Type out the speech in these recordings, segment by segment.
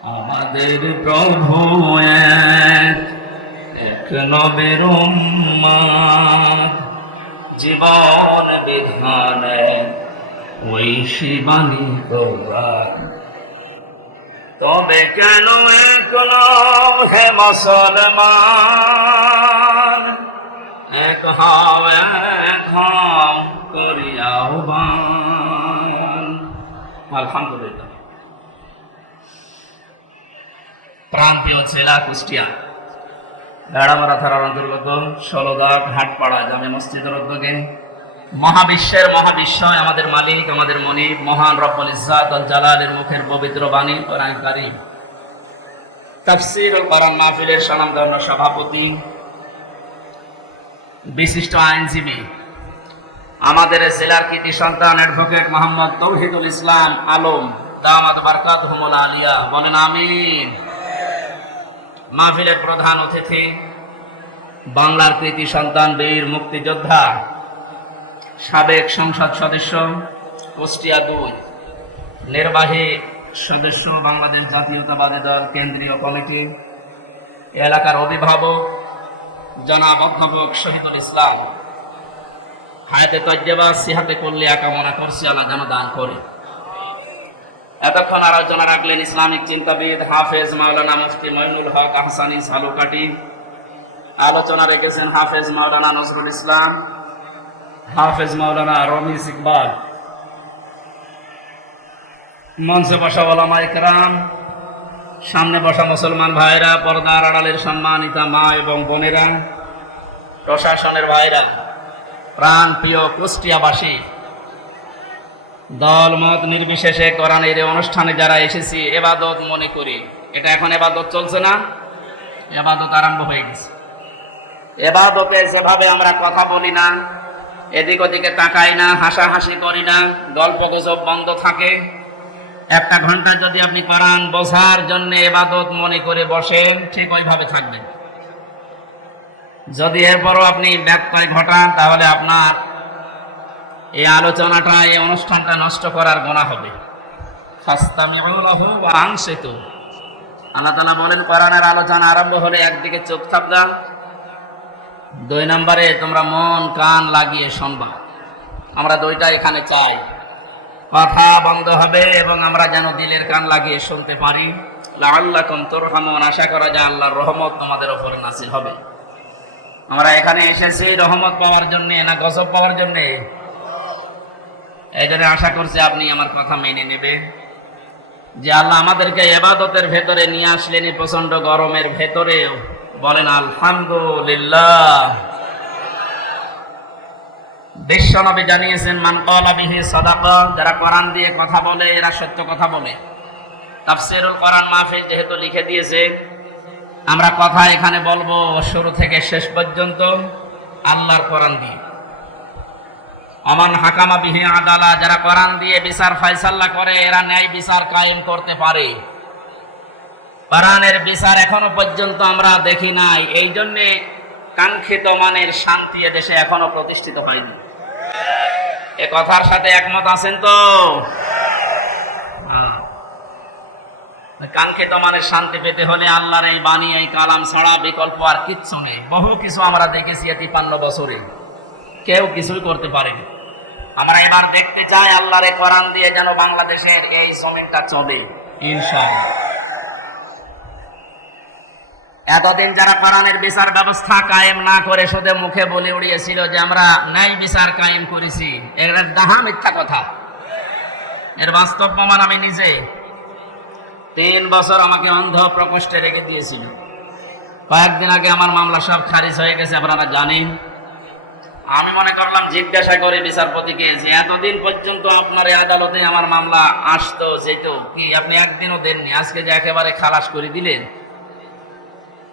আমাদের প্রভু এক নবীর উম্মত, জীবন বিধানে ওই শিবানী কোরআন। তবে কেন এখন হে মুসলমান, এক হও করি আহ্বান। আলহামদুলিল্লাহ। প্রান্তীয় জেলা কুষ্টিয়া বেড়ামারা থানার অন্তর্গত ষোলদাগ হাটপাড়া জামে মসজিদের উদ্যোগে মহাবিশ্বের মহাবিশ্বয় আমাদের মালিক, আমাদের মনিব, মহান রব্বুল ইজ্জাত ওয়াল জালালের মুখের পবিত্র বাণী কোরআন কারীম তাফসীরুল কোরআন মাহফিলের স্বনামধন্য সভাপতি, বিশিষ্ট আইনজীবী, আমাদের জেলার কৃতি সন্তান অ্যাডভোকেট মোহাম্মদ তৌহিদুল ইসলাম আলম দামাত বারকাতুহুমুল আলিয়া, বলেন আমিন। মাহফিলের প্রধান অতিথি, বাংলার কৃতি সন্তান, বীর মুক্তিযোদ্ধা, সাবেক সংসদ সদস্য, কুষ্টিয়া ২ নির্বাহী সদস্য, বাংলাদেশ জাতীয়তাবাদী দল কেন্দ্রীয় কমিটি, এলাকার অভিভাবক জনাব অধ্যাপক শহীদুল ইসলাম, হায়াতে তৈয়বা সিহাতে কুল্লিয়া কামনা করছি আল্লাহ যেন দান করে। এতক্ষণ আলোচনা রাখলেন ইসলামিক চিন্তাবিদ হাফেজ মাওলানা মুফতি মঈনুল হক আহসানী সালুকাটি। আলোচনা রেখেছেন হাফেজ মাওলানা নজরুল ইসলাম, হাফেজ মাওলানা রমিজ ইকবাল। মঞ্চে বসা ওলামা ইকরাম, সামনে বসা মুসলমান ভাইরা, পর্দার আড়ালের সম্মানিতা মা এবং বোনেরা, প্রশাসনের ভাইরা, প্রাণ প্রিয় কুষ্টিয়াবাসী, দল মত নির্বিশেষে কোরআনের এই অনুষ্ঠানে যারা এসেছি, এবাদত মনে করি। এটা এখন এবাদত চলছে না, এবাদত আরম্ভ হয়ে গেছে। এবাদতে যেভাবে আমরা কথা বলি না, এদিক ওদিকে তাকাই না, হাসাহাসি করি না, গল্প গুজব বন্ধ থাকে, 1 ঘন্টা যদি আপনি কোরআন বোঝার জন্য এবাদত মনে করে বসেন, ঠিক ওইভাবে থাকবেন। যদি এরপরও আপনি ব্যত্যয় ঘটান, তাহলে আপনার এই আলোচনাটা, এই অনুষ্ঠানটা নষ্ট করার গুনাহ হবে। ফাস্তামিউ লাহু ওয়া আনসিতু। আল্লাহ তাআলা বলেন, কোরআনের আলোচনা আরম্ভ হলে একদিকে চোখ থাকবা, 2 নম্বরে তোমরা মন কান লাগিয়ে শুনবা। আমরা 2টা এখানে চাই। কথা বন্ধ হবে এবং আমরা যেন দিলের কান লাগিয়ে শুনতে পারি। লাআল্লাকুম তুরহামুন, আশা করা যায় আল্লাহর রহমত তোমাদের উপরে নাযিল হবে। আমরা এখানে এসেছি রহমত পাওয়ার জন্য না গজব পাওয়ার জন্য? এই জন্য আশা করছি আপনি আমার কথা মেনে নেবেন যে আল্লাহ আমাদেরকে ইবাদতের ভেতরে নিয়ে আসলেন, প্রচন্ড গরমের ভেতরে। বলেন আলহামদুলিল্লাহ। বিশ্বনবী জানিয়েছেন, মান ক্বালা বিহি সাদাকা, যারা কোরআন দিয়ে কথা বলে এরা সত্য কথা বলে। তাফসীরুল কোরআন মাহফিল যেহেতু লিখে দিয়েছে, আমরা কথা এখানে বলবো শুরু থেকে শেষ পর্যন্ত আল্লাহর কোরআন দিয়ে। আমান হাকামা বিহি আদালা, যারা কোরআন দিয়ে বিচার ফয়সালা করে এরা ন্যায় বিচার কায়েম করতে পারে। কোরআনের বিচার এখনো পর্যন্ত আমরা দেখি নাই, এই জন্যে কাঙ্ক্ষিত মানের শান্তি এদেশে এখনো প্রতিষ্ঠিত হয়নি। এ কথার সাথে একমত আছেন তো? কাঙ্ক্ষিত মানের শান্তি পেতে হলে আল্লাহর এই বাণী, এই কালাম ছাড়া বিকল্প আর কিচ্ছু নেই। বহু কিছু আমরা দেখেছি 53 বছরে, কেউ কিছুই করতে পারেনি। আমরা এবার দেখতে চাই আল্লাহর এই কোরআন দিয়ে যেন বাংলাদেশের এই জমিনটা চলে ইনশাআল্লাহ। এতদিন যারা কোরআনের বিচার ব্যবস্থা কায়েম না করে শুধু মুখে বলে উড়িয়েছিল যে আমরা ন্যায় বিচার কায়েম করেছি, এর ডাহা মিথ্যা কথা। এর বাস্তব প্রমাণ আমি নিজে। 3 বছর আমাকে অন্ধ প্রকোষ্ঠে রেখে দিয়েছিল। কয়েকদিন আগে আমার মামলা সব খারিজ হয়ে গেছে, আপনারা জানেন। আমি মনে করলাম জিজ্ঞাসা করে বিচারপতিকে যে এতদিন পর্যন্ত আপনার এই আদালতে আমার মামলা আসতো যেত, কি আপনি একদিনও দেননি, আজকে যে একেবারে খালাস করে দিলেন?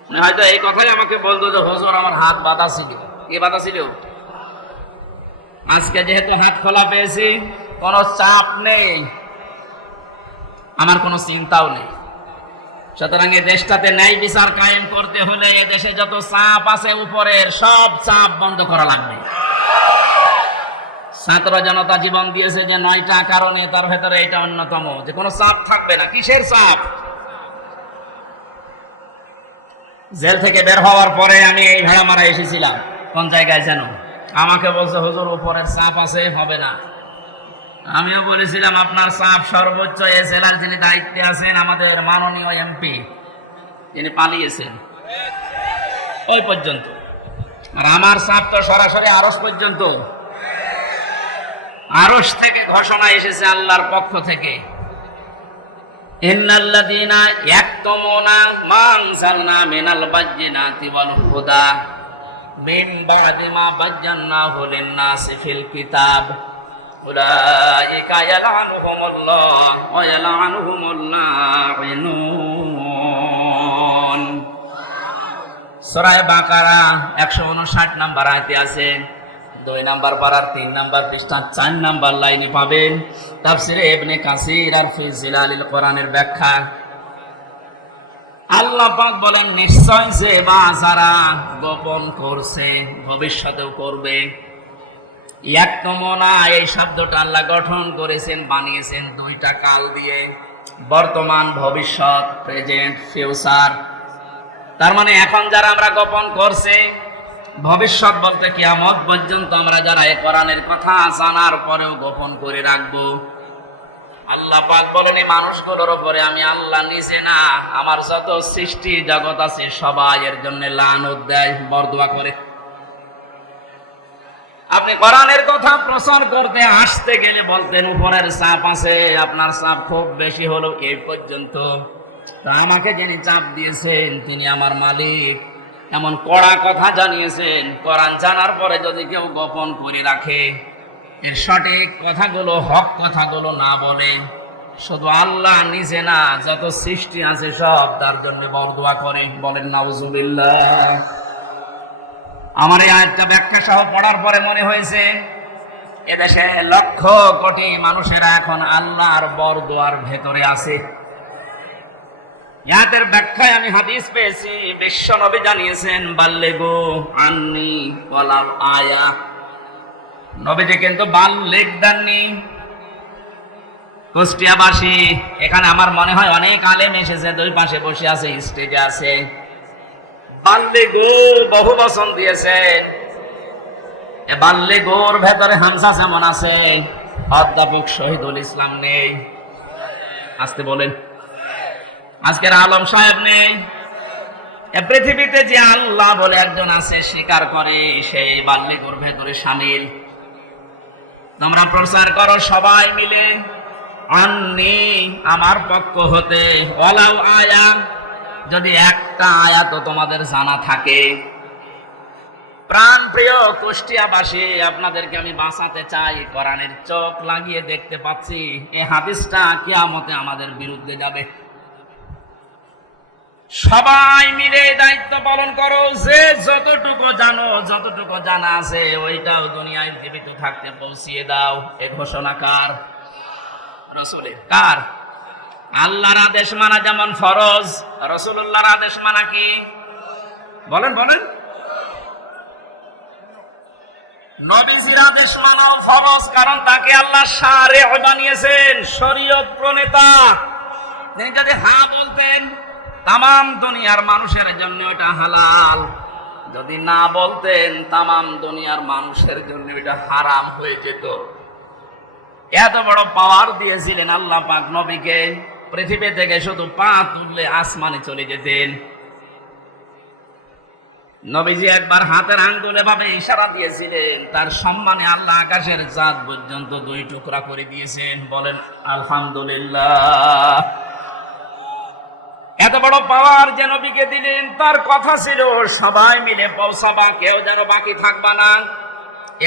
হয়তো এই কথাই আমাকে বলতো যে হুজুর আমার হাত বাঁধা ছিল। কি বাঁধা ছিল? আজকে যেহেতু হাত খোলা পেয়েছি, কোনো চাপ নেই, আমার কোনো চিন্তাও নেই। সুতরাং এই দেশটাতে ন্যায় বিচার কায়েম করতে হলে এ দেশে যত চাপ আছে উপরের সব চাপ বন্ধ করা লাগবে। ছাত্র জনতা জীবন দিয়েছে যে 9টা কারণে, তার ভেতরে এটা অন্যতম, যে কোনো চাপ থাকবে না। কিসের চাপ? জেল থেকে বের হওয়ার পরে আমি এই ভেড়ামারা এসেছিলাম। কোন জায়গায় যেন আমাকে বলছে, হুজুর উপরের চাপ আছে, হবে না। আমিও বলেছিলাম আপনার চাপ সর্বোচ্চ। এ জেলার যিনি দায়িত্বে আছেন আমাদের মাননীয় এমপি, তিনি পালিয়েছেন ওই পর্যন্ত। আর আমার চাপ তো সরাসরি আরশ পর্যন্ত। আরশ থেকে ঘোষণা এসেছে আল্লাহর পক্ষ থেকে, ইন্নাল্লাযীনা ইয়াকতুমুনা মা আনজালনা মিনাল বায়্যিনাতি ওয়াল হুদা মিন বা'দি মা বায়্যানাহু লিন-নাসি ফিল কিতাব উলাইকা ইয়ালআনুহুমুল্লাহ ওয়া ইয়ালআনুহুমুল লাঈনুন। সূরা বাকারা 159 নম্বর আয়াতে আছে। 2 নম্বর পারার 3 নম্বর পৃষ্ঠা 4 নম্বর লাইনে পাবেন তাফসিরে ইবনে কাসির আর ফি জিলালিল কোরআনের ব্যাখ্যা। আল্লাহ পাক বলেন, নিশ্চয় যে বা যারা গোপন করছে ভবিষ্যতেও করবে। ইয়াকতুমুনা এই শব্দটা আল্লাহ গঠন করেছেন, বানিয়েছেন 2টা কাল দিয়ে, বর্তমান, ভবিষ্যৎ, প্রেজেন্ট, ফিউচার। তার মানে এখন যারা আমরা গোপন করছে, ভবিষ্যৎ বলতে কিয়ামত পর্যন্ত আমরা যারা এই কোরআনের কথা জানার পরেও গোপন করে রাখবো। আল্লাহ পাক বলেন, এই মানুষগুলোর উপরে আমি আল্লাহ নিজে না, আমার যত সৃষ্টি জগৎ আছে সবাই এর জন্য লানত দেয়, বরদোয়া করে। আপনি কোরআনের কথা প্রচার করতে আসতে গেলে বলতেন উপরের চাপ আছে, আপনার চাপ খুব বেশি হলো এই পর্যন্ত। তা আমাকে যিনি চাপ দিয়েছেন তিনি আমার মালিক, এমন কড়া কথা জানিয়েছেন। কোরআন জানার পরে যদি কেউ গোপন করে রাখে, এর সঠিক কথাগুলো, হক কথাগুলো না বলে, শুধু আল্লাহ নিজে না, যত সৃষ্টি আছে সব তার জন্য বরদোয়া করে, বলেন নাউজুবিল্লাহ। আমার এই আয়াতটা ব্যাখ্যা সহ পড়ার পরে মনে হয়েছে এদেশে লক্ষ কোটি মানুষেরা এখন আল্লাহর বরদোয়ার ভেতরে আছে। ইয়াতের ব্যাখ্যায় আমি হাদিস পেয়েছি, বিশ্ব নবী জানিয়েছেন, বাল্লিগু আন্নি ওয়ালাউ আয়া। নবীজি কিন্তু বাল্লিগ দেননি। কুষ্টিয়াবাসী, এখানে আমার মনে হয় অনেক আলেম এসেছে, 2 পাশে বসে আছে, স্টেজে আছে। বাল্লিগু বহু বচন দিয়েছেন। এ বাল্লিগুর ভেতরে হামজা যেমন আছে, অধ্যাপক শহীদুল ইসলাম নেই। আসতে বলেন, আজকের আলম সাহেব নেই। এ পৃথিবীতে যে আল্লাহ বলে একজন আছে স্বীকার করে, সেই বাল্লিগুর ভেতরে শামিল। তোমরা প্রচার করো সবাই মিলে, আন্নি আমার পক্ষ হতে, ওয়ালাউ আয়া যদি একটা আয়াত তোমাদের জানা থাকে। প্রাণ প্রিয় কুষ্টিয়াবাসী, আপনাদেরকে আমি বাঁচাতে চাই। কোরআনের চোখ লাগিয়ে দেখতে পাচ্ছি এই হাদিসটা কিয়ামতে আমাদের বিরুদ্ধে যাবে। সবাই মিলে দায়িত্ব পালন করো, যে যতটুকু জানো, যতটুকু জানা আছে ওইটাও দুনিয়ায় জীবিত থাকতে পৌঁছিয়ে দাও। এ ঘোষণা কার? রাসূলের। কার? আল্লাহর আদেশ মানা যেমন ফরজ, রাসূলুল্লাহর আদেশ মানা কি? বলেন বলেন। নবীজির আদেশ মানাও ফরজ, কারণ তাকে আল্লাহ শারিহ বানিয়েছেন, শরীয়ত প্রণেতা। তিনি যদি হ্যাঁ বলতেন তামাম দুনিয়ার মানুষের জন্য এটা হালাল, যদি না বলতেন তামাম দুনিয়ার মানুষের জন্য এটা হারাম হয়ে যেত। এত বড় পাওয়ার দিয়েছিলেন আল্লাহ পাক নবীকে, পৃথিবী থেকে শুধু পা তুললে আসমানে চলে যেতেন। নবীজি একবার হাতের আঙ্গুলে ভাবে ইশারা দিয়েছিলেন, তার সম্মানে আল্লাহ আকাশের চাঁদ পর্যন্ত 2 টুকরা করে দিয়েছেন। বলেন আলহামদুলিল্লাহ। এত বড় পাওয়ার যে নবীকে দিলেন, তার কথা ছিল সবাই মিলে পৌঁছাবা, কেউ যেন বাকি থাকবা না।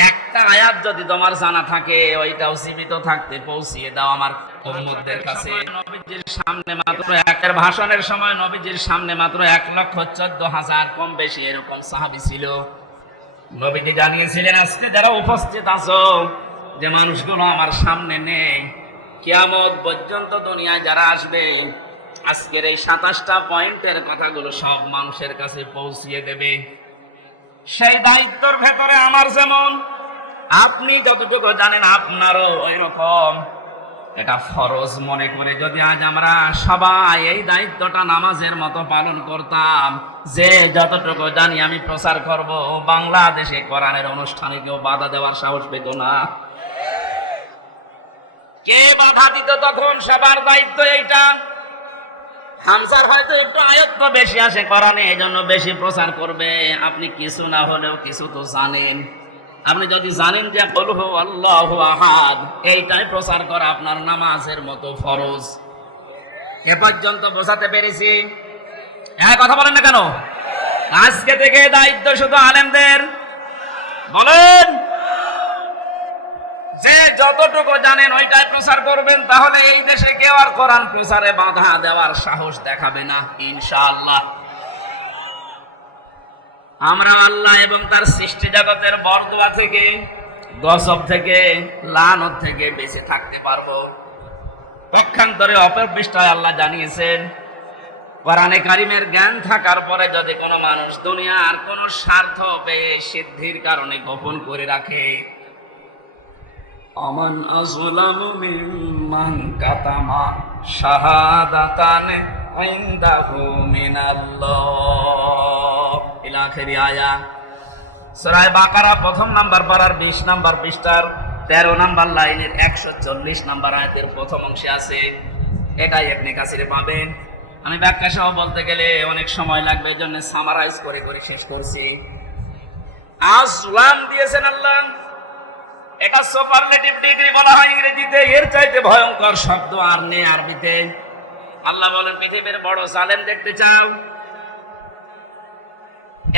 একটা আয়াত যদি তোমার জানা থাকে, ওইটাও জীবিত থাকতে পৌঁছিয়ে দাও আমার উম্মতদের কাছে। নবীজির সামনে মাত্র একের ভাষণের সময় নবীজির সামনে মাত্র 1,14,000 কম বেশি এরকম সাহাবী ছিল। নবীজি জানিয়েছিলেন, আজকে যারা উপস্থিত আছো, যে মানুষগুলো আমার সামনে নেই, কিয়ামত পর্যন্ত দুনিয়ায় যারা আসবে, আজকের এই 27টা পয়েন্টের কথাগুলো সব মানুষের কাছে পৌঁছিয়ে দেবে। সেই দায়িত্বের ভেতরে আমার যেমন, আপনি যতটুকু জানেন আপনারও ওই রকম। এটা ফরজ মনে করে যদি আজ আমরা সবাই এই দায়িত্বটা নামাজের মতো পালন করতাম, যে যতটুকু জানি আমি প্রচার করব, বাংলাদেশে কোরআনের অনুষ্ঠানে কেউ বাধা দেওয়ার সাহস পেত না। কে বাধা দিত তখন? সবার দায়িত্ব এইটা। হামসার হয়তো একটু আয়ত্ত বেশি আসে কোরআনে, এই জন্য বেশি প্রচার করবে। আপনি কিছু না হলেও কিছু তো জানেন। আপনি যদি জানেন যে কুল হু আল্লাহু আহাদ, এইটাই প্রচার করা আপনার নামাজের মতো ফরজ। এ পর্যন্ত বোঝাতে পেরেছি? হ্যাঁ, কথা বলেন না কেন? আজকে থেকে দায়িত্ব শুধু আলেমদের। বলেন, যে যতটুকু জানেন ওইটাই প্রচার করবেন, তাহলে এই দেশে কেউ আর কোরআন প্রচারে বাধা দেওয়ার সাহস দেখাবে না ইনশাআল্লাহ। আমরা আল্লাহ এবং তার সৃষ্টি জগতের বরদোয়া থেকে, গজব থেকে, লানত থেকে বেঁচে থাকতে পারবো। পক্ষান্তরে অপর পৃষ্ঠায় আল্লাহ জানিয়েছেন, কোরআনে কারিমের জ্ঞান থাকার পরে যদি কোনো মানুষ দুনিয়ার কোনো স্বার্থ পেয়ে সিদ্ধির কারণে গোপন করে রাখে, আমান আযলামু মিম্মান কাতামা শাহাদাতান ইনদাহু মিনাল্লাহ ইলা আখিরি আয়াত। সূরা বাকারা প্রথম নাম্বার পারার 20 নাম্বার পৃষ্ঠার 13 নাম্বার লাইনের 140 নাম্বার আয়াতের প্রথম অংশে আছে। এটাই ইবনে কাসিরে পাবেন। আমি ব্যাখ্যা সহ বলতে গেলে অনেক সময় লাগবে, এজন্য সামারাইজ করে করে শেষ করছি। আযলাম দিয়েছেন আল্লাহ, এটা সুপারলেটিভ ডিগ্রি বলা হয় ইংরেজিতে। এর চাইতে ভয়ঙ্কর শব্দ আর নেই আরবিতে। আল্লাহ বলেন, পৃথিবীর বড় জালেম দেখতে চাও?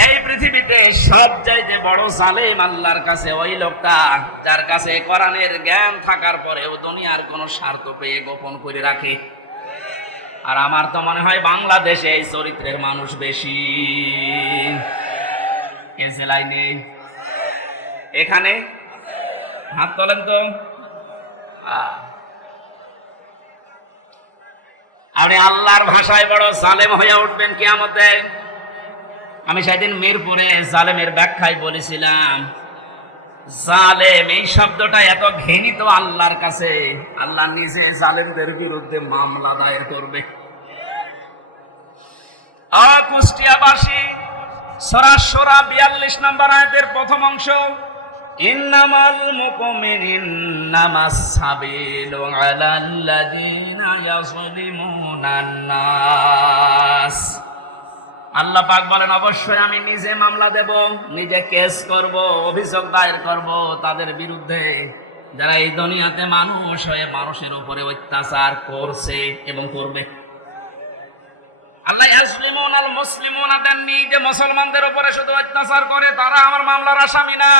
এই পৃথিবীতে সবচাইতে বড় জালেম আল্লাহর কাছে ওই লোকটা যার কাছে কোরআনের জ্ঞান থাকার পরেও দুনিয়ার কোনো স্বার্থ পেয়ে গোপন করে রাখে। আর আমার তো মনে হয় বাংলাদেশে এই চরিত্রের মানুষ বেশি। লাইনে এখানে হাত তোলেন তো। আপনি আল্লাহর ভাষায় বড় জালেম হয়ে উঠবেন কিয়ামতে। আমি সেদিন মিরপুরে জালেমের ব্যাখ্যায় বলেছিলাম, জালেম এই শব্দটা এত ঘৃণিত আল্লাহর কাছে, আল্লাহ নিজে জালেমদের বিরুদ্ধে মামলা দায়ের করবে। কুষ্টিয়াবাসী সূরা শূরা 42 নম্বর আয়াতের প্রথম অংশ, ইন্নামাল মুমিনুন্নামাস সাবিলু আলাল্লাযীনা ইয়াযলিমুনান নাস। আল্লাহ পাক বলেন, অবশ্যই আমি নিজে মামলা দেব, নিজে কেস করব, অভিযোগ দায়ের করব তাদের বিরুদ্ধে যারা এই দুনিয়াতে মানুষ হয়ে মানুষের উপরে অত্যাচার করছে এবং করবে। আল্লাহ ইয়াজলিমুনাল মুসলিমুনা দেননি যে মুসলমানদের উপরে শুধু অত্যাচার করে তারা আমার মামলার আসামি না।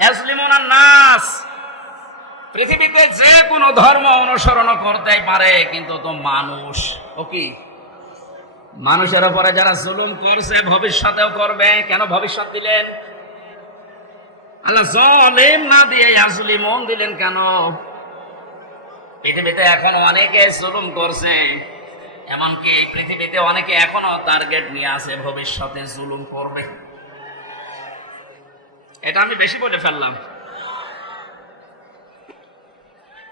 ইয়াজলিমুনান নাস, পৃথিবীতে যে কোনো ধর্ম অনুসরণ করতেই পারে, কিন্তু তো মানুষ ও কি মানুষের উপরে যারা জুলুম করছে ভবিষ্যতেও করবে। কেন ভবিষ্যৎ দিলেন? আল্লাহ জালিম না দিয়ে ইয়াজলিমুন দিলেন কেন? পৃথিবীতে এখনো অনেকে জুলুম করছে, এমনকি পৃথিবীতে অনেকে এখনো টার্গেট নিয়ে আছে ভবিষ্যতে জুলুম করবে। এটা আমি বেশি বলে ফেললাম।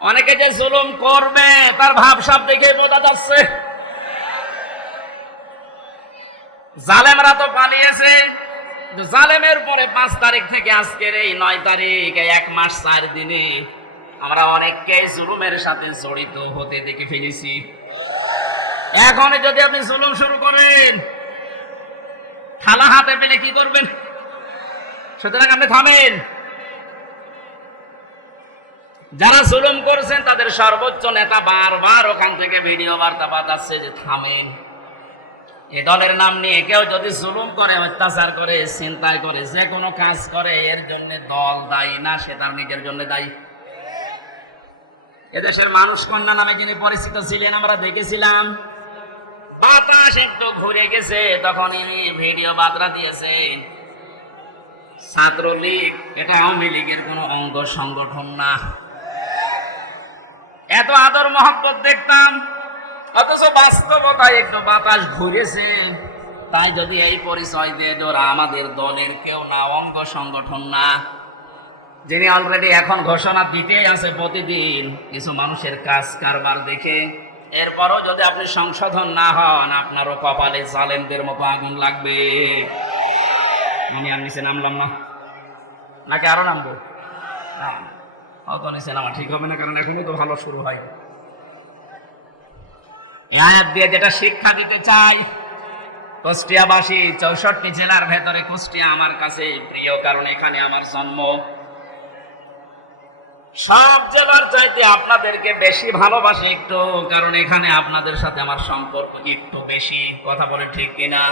অনেকে যে জুলুম করবে তার ভাবসাব দেখে বোঝা যাচ্ছে। জালেমরা তো পালিয়েছে, জালেমের পরে 5 তারিখ থেকে আজকের এই 9 তারিখ, 1 মাস 4 দিনে আমরা অনেককে জুলুমের সাথে জড়িত হতে দেখে ফেলেছি। এখন যদি আপনি জুলুম শুরু করেন, থালা হাতে পেলে কি করবেন? সুতরাং আপনি থামেন। যারা জুলুম করছেন তাদের সর্বোচ্চ নেতা বারবার ওখান থেকে ভিডিও বার্তা পাঠাচ্ছে যে থামেন। এ দলের নাম নিয়ে কেউ যদি জুলুম করে, অত্যাচার করে, চিন্তাই করে, যে কোনো কাজ করে, এর জন্য দল দায়ী না, সে তার নিজের জন্য দায়ী। এদেশের মানুষ কন্যা নামে যিনি পরিচিত ছিলেন, আমরা দেখেছিলাম, বাতাস একটু ঘুরে গেছে তখনই ভিডিও বার্তা দিয়েছেন ছাত্রলীগ এটা আওয়ামী লীগের কোন অঙ্গ সংগঠন না। এত আদর মহব্বত দেখতাম, অথচ বাস্তবতায় একটু বাতাস ঘুরেছে। তাই যদি এই পরিচয় দিয়ে ওরা আমাদের দলের কেউ না, অঙ্গ সংগঠন না, যিনি অলরেডি এখন ঘোষণা দিতেই আছে প্রতিদিন কিছু মানুষের কাজ কারবার দেখে, এরপরও যদি আপনি সংশোধন না হন আপনারও কপালে জালেমদের মতো আগুন লাগবে। আমি আর নিচে নামলাম না, নাকি আরো নামবো? অত নিচে নামা ঠিক হবে না, কারণ এখনই তো ভালো শুরু হয়। এই আয়াত দিয়ে যেটা শিক্ষা দিতে চাই, কুষ্টিয়াবাসী 64 জেলার ভেতরে কুষ্টিয়া আমার কাছে প্রিয়, কারণ এখানে আমার জন্ম। সব জেলার চাইতে আপনাদেরকে বেশি ভালোবাসি একটু, কারণ এখানে আপনাদের সাথে আমার সম্পর্ক একটু বেশি। কথা বলে ঠিক কিনা?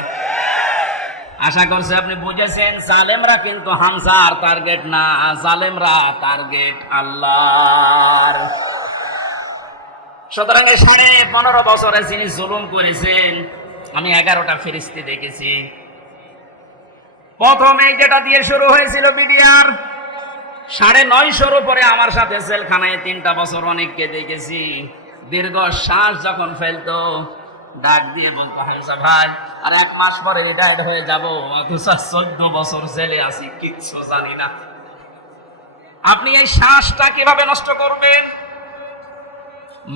আশা করছি আপনি বুঝেছেন। জালেমরা কিন্তু হামজার টার্গেট না, জালেমরা টার্গেট আল্লাহর। সুতরাং 15.5 বছরে যিনি জুলুম করেছেন, আমি 11টা ফেরেশতা দেখেছি। প্রথমে যেটা দিয়ে শুরু হয়েছিল বিডিআর, 950 উপরে আমার সাথে জেলখানায় 3টা বছর অনেককে দেখেছি। দীর্ঘ শ্বাস যখন ফেলতো ডাক দিয়ে বলতো, হামজা ভাই আর 1 মাস পরে রিটায়ার্ড হয়ে যাব, অথচ 14 বছর জেলে আছি, কিচ্ছু জানি না। আপনি এই শ্বাসটা কিভাবে নষ্ট করবেন?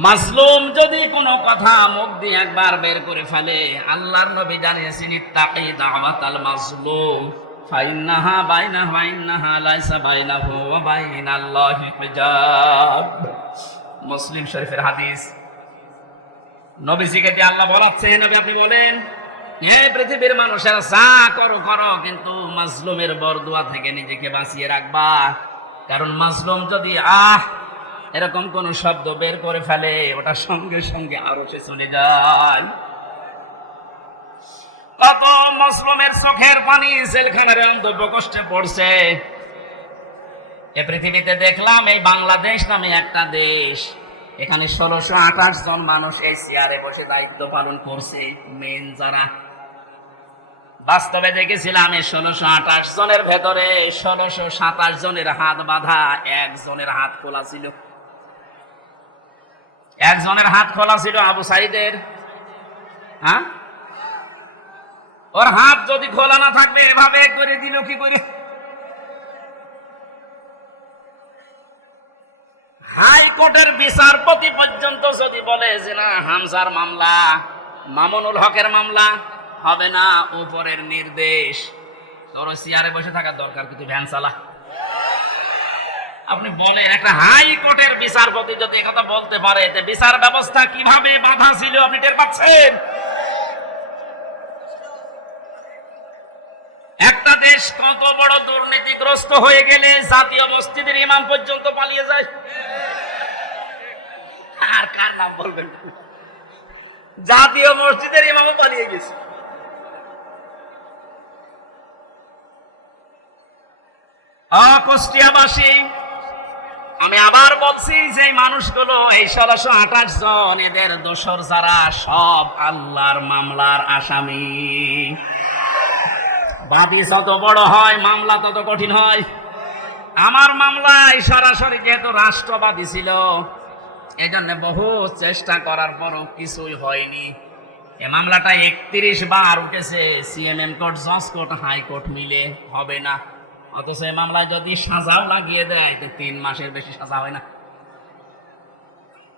মাজলুম যদি কোনো কথা মুখ দিয়ে একবার বের করে ফেলে, আল্লাহর নবী জানিয়েছেন, ইত্তাকি দাওয়াতাল মাজলুম ফাইন্নাহা বাইনাহু ওয়া ইন্নাহা লাইসা বাইনাহু ওয়া বাইনাল্লাহি হিজাব। মুসলিম শরীফের হাদিস। নবীজিকে দিয়ে আল্লাহ বলাচ্ছেন, নবী আপনি বলেন, হে পৃথিবীর মানুষেরা যা করো করো, কিন্তু মাজলুমের বরদুয়া থেকে নিজেকে বাঁচিয়ে রাখবা। কারণ মাজলুম যদি এরকম কোন শব্দ বের করে ফেলে, ওটা সঙ্গে সঙ্গে আরো সে চলে যায়। কত মুসলিমের চোখের পানি জেলখানার অন্তত কষ্টে পড়ছে। এ পৃথিবীতে দেখলাম এই বাংলাদেশ নামে একটা দেশ, এখানে 1628 জন মানুষ এই চেয়ারে বসে দায়িত্ব পালন করছে। মেন যারা বাস্তবে দেখেছিলাম, এই 1628 জনের ভেতরে 1627 জনের হাত বাঁধা, একজনের হাত খোলা ছিল। একজনের হাত খোলা ছিল আবু সাইদের। হ্যাঁ, ওর হাত যদি খোলা না থাকবে এভাবে করে দিল কি করে? হাইকোর্টের বিচারপতি পর্যন্ত যদি বলে যে না, হামজার মামলা, মামুনুল হকের মামলা হবে না, উপরের নির্দেশ, তোর চেয়ারে বসে থাকার দরকার, কিন্তু ভ্যান চালা। আপনি বলেন, একটা হাইকোর্টের বিচারপতি যদি কথা বলতে পারে, বিচার ব্যবস্থা কিভাবে বাধা ছিল আপনি টের পাচ্ছেন? একটা দেশ কত বড় দুর্নীতিগ্রস্ত হয়ে গেলে জাতীয় মসজিদের ইমাম পর্যন্ত পালিয়ে যায়। আর কার নাম বলবেন? জাতীয় মসজিদের ইমামও পালিয়ে গেছে। কুষ্টিয়াবাসী, আমি আবার বলছি যে মানুষগুলো এই 1628 জন, এদের দোসর যারা, সব আল্লাহর মামলার আসামি। বাদী যত বড় হয় মামলা তত কঠিন হয়। আমার মামলায় সরাসরি যেহেতু রাষ্ট্রবাদী ছিল, এই জন্য বহু চেষ্টা করার পরও কিছুই হয়নি। এই মামলাটা 31 বার উঠেছে, সিএমএম কোর্ট, জজ কোর্ট, হাইকোর্ট মিলে হবে না। অথচ এই মামলায় যদি সাজাও লাগিয়ে দেয় তো 3 মাসের বেশি সাজা হয় না।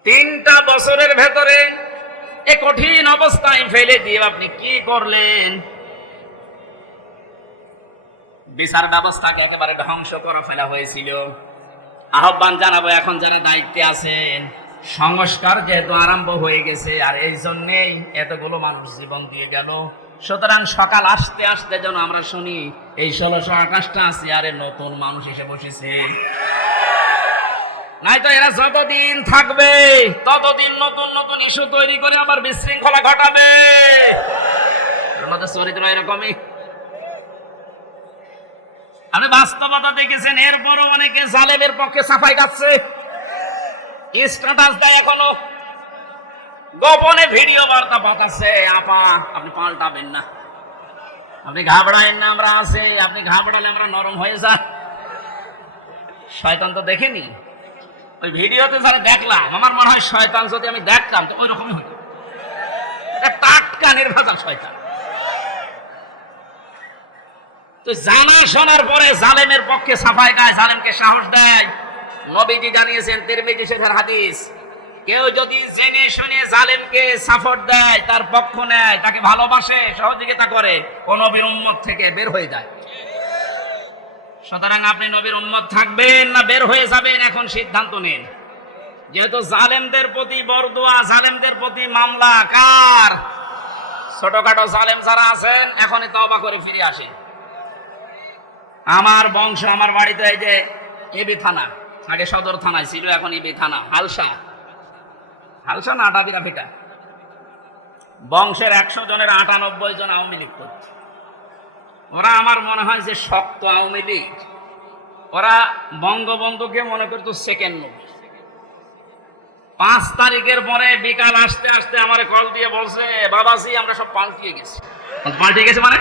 3টা বছরের ভেতরে এ কঠিন অবস্থায় ফেলে দিয়ে আপনি কি করলেন? বিচার ব্যবস্থাকে একেবারে ধ্বংস করে ফেলা হয়েছিল। আহ্বান জানাবো, এখন যারা দায়িত্বে আছেন, সংস্কার যেহেতু আরম্ভ হয়ে গেছে, আর এই জন্যেই এতগুলো মানুষ জীবন দিয়ে গেল। সুতরাং সকাল আসতে আসতে যেন আমরা শুনি এই 1628টা চেয়ারে নতুন মানুষ এসে বসেছে। নাই তো এরা যতদিন থাকবে ততদিন নতুন নতুন ইস্যু তৈরি করে আবার বিশৃঙ্খলা ঘটাবে। আমাদের চরিত্র এরকমই। আপনি বাস্তবতা দেখেছেন, এরপরও অনেকে জালেমের পক্ষে সাফাই গাচ্ছে, স্ট্যাটাস দেয়, এখনো গোপনে ভিডিও বার্তা পাঠাচ্ছে। আপা আপনি পাল্টাবেন না, আপনি ঘাবড়ায়েন না, আমরা আছি। আপনি ঘাবড়ালে আমরা নরম হয়ে যাই। শয়তান তো দেখেনি, ওই ভিডিওতে যারা দেখলাম, আমার মনে হয় শয়তান যদি আমি দেখতাম তো ওই রকমই হতো, টাটকা নির্বাচন শয়তান। তো জানা শোনার পরে জালেমের পক্ষে সাফাই গায়, জালেমকে সাহস দেয়। নবীজি জানিয়েছেন, তিরমিজি শরীফের হাদিস, কেউ যদি জেনে শুনে জালেমকে সাপোর্ট দেয়, তার পক্ষ নেয়, তাকে ভালোবাসে, সহযোগিতা করে, ও নবীর উম্মত থেকে বের হয়ে যায়। সুতরাং আপনি নবীর উম্মত থাকবেন না বের হয়ে যাবেন, এখন সিদ্ধান্ত নিন। যেহেতু জালেমদের প্রতি বরদোয়া, জালেমদের প্রতি মামলা কার? ছোটখাটো জালেম যারা আছেন, এখনই তওবা করে ফিরে আসে। আমার বংশ, আমার বাড়িতে এই যে এবি থানা, আগে সদর থানায় ছিল, এখন এবি থানা, হালসা না আটাবিরা ফিটা, বংশের 100 জনের 98 জন আওয়ামী লীগ করছে। ওরা আমার মনে হয় যে শক্ত আওয়ামী লীগ, ওরা বঙ্গবন্ধুকে মনে করতো সেকেন্ড নবী। 5 তারিখের পরে বিকাল আসতে আসতে আমার কল দিয়ে বলছে, বাবাজি আমরা সব পাল্টিয়ে গেছি। পাল্টিয়ে গেছে মানে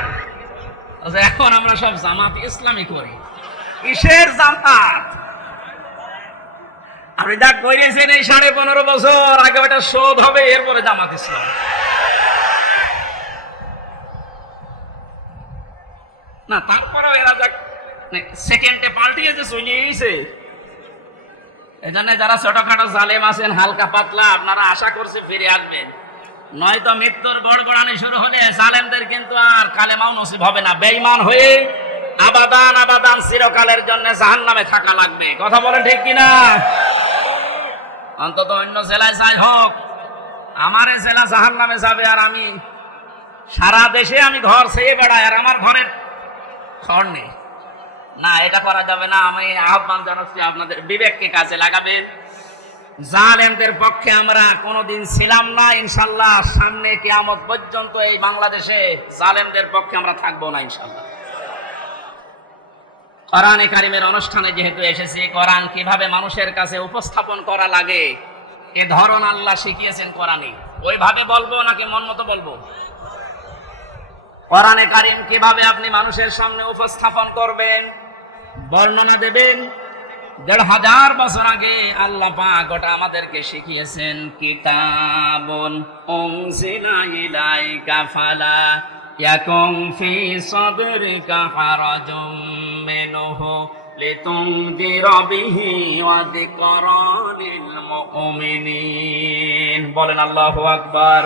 এখন আমরা সব জামাত ইসলামী করি। কিসের জামাত? আপনি যা করেছেন এই 15.5 বছর আগে, ওটা শোধ হবে, এরপরে জামাত ইসলাম। না তারপরেও এরা যা সেকেন্ডে পাল্টিয়েছে, চলে গেছে। এই জন্য যারা ছোটখাটো জালেম আছেন, হালকা পাতলা, আপনারা আশা করছে ফিরে আসবেন, নয়তো মৃত্যুর গড়গড়ানি শুরু হলে জালেমদের কিন্তু আর কালেমাও নসিব হবে না। বেঈমান হয়ে আবাদান আবাদান চিরকালের জন্য জাহান্নামে থাকা লাগবে। কথা বলেন ঠিক কিনা? অন্তত অন্য জেলায় যাই হোক, আমার এই জেলা জাহান্নামে যাবে, আর আমি সারা দেশে আমি ঘর ছেয়ে বেড়াই, আর আমার ঘরের ঘর নেই। না, এটা করা যাবে না। আমি আহ্বান জানাচ্ছি, আপনাদের বিবেককে কাজে লাগাবেন। জালেমদের পক্ষে আমরা কোনোদিন ছিলাম না, ইনশাল্লাহ সামনে কিয়ামত পর্যন্ত এই বাংলাদেশে জালেমদের পক্ষে আমরা থাকবো না ইনশাল্লাহ। কোরআনে কারিমের অনুষ্ঠানে যেহেতু এসেছি, কোরআন কিভাবে মানুষের কাছে উপস্থাপন করা লাগে এ ধরন আল্লাহ শিখিয়েছেন কোরআনে। ওইভাবে বলবো নাকি মন মতো বলবো? কোরআনে কারিম কিভাবে আপনি মানুষের সামনে উপস্থাপন করবেন, বর্ণনা দেবেন, 1500 বছর আগে আল্লাহ পাক ওটা আমাদেরকে শিখিয়েছেন। কিতাবুন উনজিলা ইলাইকা ফালা ইয়াকুম ফি সাদরিকা হারাজুম মিনহু লিতুনদিরা বিহি ওয়া যিকরা লিল মুমিনিন। বলেন আল্লাহু আকবার।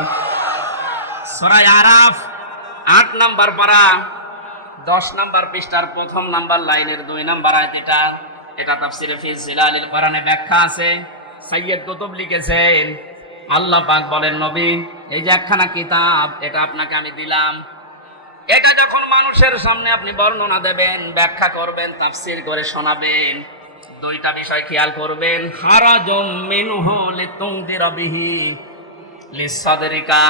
সূরা আরাফ 8 নম্বর পারা 10 নম্বর পৃষ্ঠার 1 নম্বর লাইনের 2 নম্বর আয়াত। এটা তাফসীরে ফি জিলালিল কোরআনে ব্যাখ্যা আছে, সাইয়্যিদ কুতুব লিখেছেন। আল্লাহ পাক বলেন, নবী এই যে একখানা কিতাব, এটা আপনাকে আমি দিলাম, এটা যখন মানুষের সামনে আপনি বর্ণনা দেবেন, ব্যাখ্যা করবেন, তাফসীর করে শোনাবেন, 2টা বিষয় খেয়াল করবেন। হারাজুম মিনহু লিতুনদিরা বিহি লিসাদরিকা,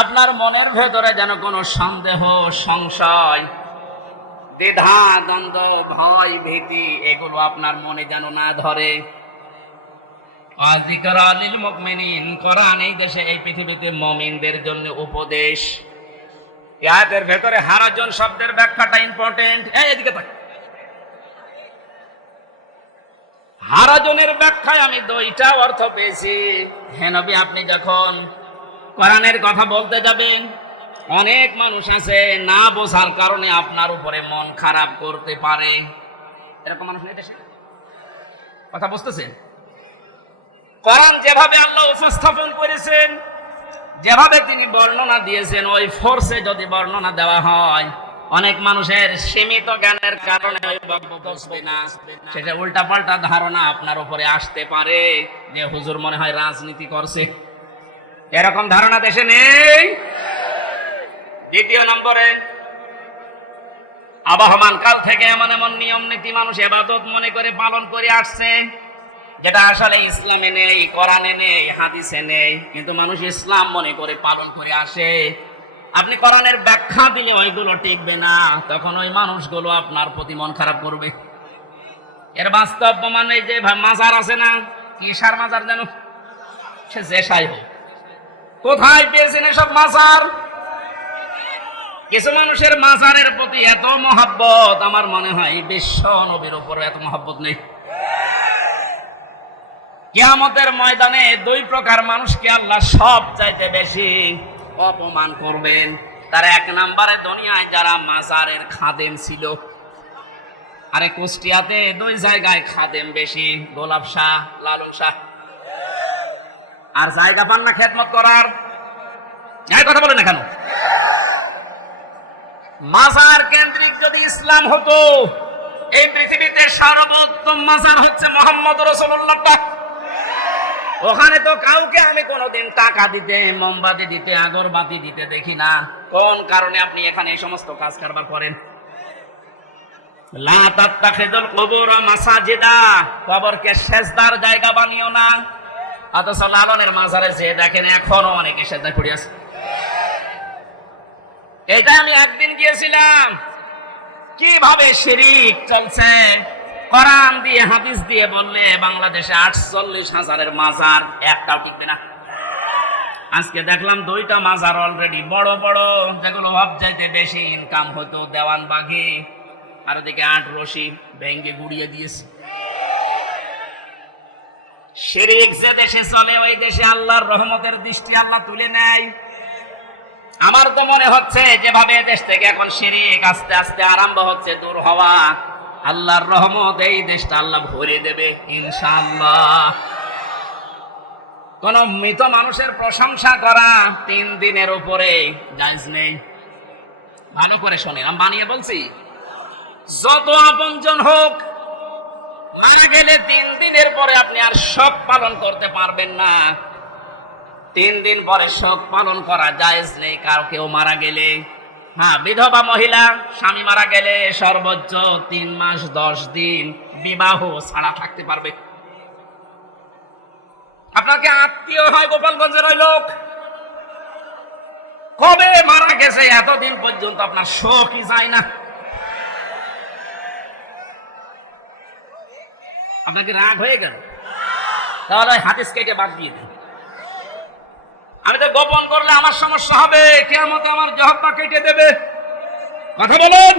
আপনার মনের ভেতরে যেন কোনো সন্দেহ, সংশয়, দ্বিধা, দ্বন্দ্ব, ভয়, ভীতি এগুলো আপনার মনে যেন না ধরে। ওয়া যিকরা লিল মুমিনিন, কোরআন এই দেশে, এই পৃথিবীতে মুমিনদের জন্য উপদেশ। এর ভেতরে হারাজন শব্দের ব্যাখ্যাটা ইম্পর্টেন্ট। এদিকে তাক। হারাজনের ব্যাখ্যায় আমি 2টা অর্থ পেয়েছি। হে নবী, আপনি যখন কোরআনের কথা বলতে যাবেন, অনেক মানুষ আছে না বোঝার কারণে আপনার উপরে মন খারাপ করতে পারে। এরকম মানুষ নেই দেশে? কথা বুঝতেছেন? কোরআন যেভাবে আল্লাহ উপস্থাপন করেছেন, যেভাবে তিনি বর্ণনা দিয়েছেন, ওই ফোর্সে যদি বর্ণনা দেওয়া হয়, অনেক মানুষের সীমিত জ্ঞানের কারণে ওই বক্তব্য বুঝবে না, সেটা উল্টাপাল্টা ধারণা আপনার উপরে আসতে পারে যে হুজুর মনে হয় রাজনীতি করছে। এরকম ধারণা দেশে নেই। 2 নম্বরে, আবহমান কাল থেকে এমন এমন নিয়ম নীতি মানুষ ইবাদত মনে করে পালন করে আসছে, যেটা আসলে ইসলামে নেই, কোরআনে নেই, হাদিসে নেই, কিন্তু মানুষ ইসলাম মনে করে পালন করে আসে। আপনি কোরআনের ব্যাখ্যা দিলে ওইগুলো টিকবে না, তখন ওই মানুষগুলো আপনার প্রতি মন খারাপ করবে। এর বাস্তব প্রমাণ এই যে মাজার আছে না, কিসার মাজার যেন, সে যেসাই হোক, কোথায় পেয়েছেন এসব মাজার? কিছু মানুষের মাজারের প্রতি এত মহব্বত, আমার মনে হয় বিশ্ব নবীর উপর এত মহব্বত নেই। কিয়ামতের ময়দানে 2 প্রকার মানুষকে আল্লাহ সব চাইতে বেশি অপমান করবেন। তার 1 নম্বরে দুনিয়ায় যারা মাজারের খাদেম ছিল। আরে কুষ্টিয়াতে 2 জায়গায় খাদেম বেশি, গোলাপ শাহ, লালন শাহ। আর জায়গা পান না খেদমত করার? এই কথা বলে না কেন? মাজার কেন্দ্রিক যদি ইসলাম হতো, এই পৃথিবীতে সর্বোত্তম মাজার হচ্ছে মুহাম্মদ রাসূলুল্লাহটা। ওখানে তো কাউকে আমি কোনোদিন টাকা দিতে, মোমবাতি দিতে, আগরবাতি দিতে দেখি না। কোন কারণে আপনি এখানে এই সমস্ত কাজ কারবার করেন? লা তাত্তাখিদুল কুবুর মাসাজিদা, কবরকে সেজদার জায়গা বানিও না। অথচ লালনের মাজারে যে দেখেন এখনো অনেকে সেজদায় পড়ে আছে। এটা আমি একদিন গিয়েছিলাম, কিভাবে শিরিক চলছে। কোরআন দিয়ে হাদিস দিয়ে বললে বাংলাদেশে 48,000-এর মাজার, একটাও টিকবে না। আজকে দেখলাম 2টা মাজার অলরেডি বড় বড়, যেগুলো সবচাইতে বেশি ইনকাম হতো দেওয়ানবাগে, আর ওদিকে 8 রশি ভেঙ্গে গুড়িয়ে দিয়েছে। শিরিক যে দেশে চলে, ওই দেশে আল্লাহর রহমতের দৃষ্টি আল্লাহ তুলে নেয়। আমার তো মনে হচ্ছে যেভাবে দেশ থেকে এখন শিরিক আস্তে আস্তে আরম্ভ হচ্ছে দূর হওয়া, আল্লাহর রহমত এই দেশটা আল্লাহ ভরে দেবে ইনশাআল্লাহ। কোন মৃত মানুষের প্রশংসা করা 3 দিনের উপরে জায়েজ নেই। ভালো করে শোনেন, আমি বানিয়ে বলছি। যত আপনজন হোক, মারা গেলে 3 দিনের পরে আপনি আর শোক পালন করতে পারবেন না। 3 দিন পরে শোক পালন করা জায়েজ নেই কারো কেউ মারা গেলে। হ্যাঁ, বিধবা মহিলা স্বামী মারা গেলে সর্বোচ্চ 3 মাস 10 দিন বিবাহ ছাড়া থাকতে পারবে। আপনাকে আত্মীয় হয় গোপালগঞ্জের ওই লোক, কবে মারা গেছে এতদিন পর্যন্ত আপনার শোকই যায় না। আপনাকে রাগ হয়ে গেল, তাহলে হাদিস কেটে বাদ দিয়ে দিন। আমি তো গোপন করলে আমার সমস্যা হবে, কিয়ামতে আমার জহব্বা কেটে দেবে। কথা বলুন,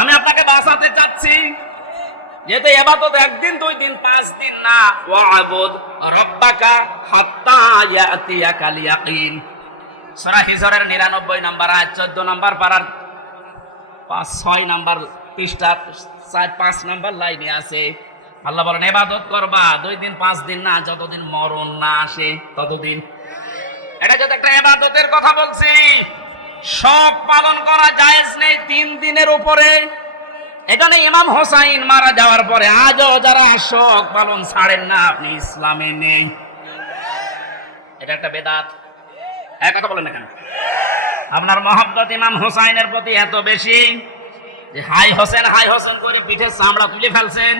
আমি আপনাকে বাঁচাতে চাচ্ছি। যেহেতু ইবাদত 1 দিন 2 দিন 5 দিন না, ওয়া'বুদ রাব্বাকা হাত্তা ইয়াতিয়াকাল ইয়াকিন। সূরা হিজরের 99 নম্বর আয়াত 14 নম্বর পারার 6 নম্বর পৃষ্ঠা 4-5 নম্বর লাইনে আছে। আল্লাহ বলেন ইবাদত করবা 2 দিন 5 দিন না, যতদিন মরণ না আসে ততদিন। এটা যদি একটা ইবাদতের কথা বলছি, শোক পালন করা জায়েজ নেই 3 দিনের উপরে। এখানে ইমাম হোসাইন মারা যাওয়ার পরে আজও যারা শোক পালন ছাড়েন না, আপনি ইসলামে নেই। এটা একটা বেদাত। এক কথা বলেন না কেন? আপনার মহব্বত ইমাম হোসাইনের প্রতি এত বেশি যে হাই হোসেন করে পিঠে চামড়া তুলে ফেলছেন।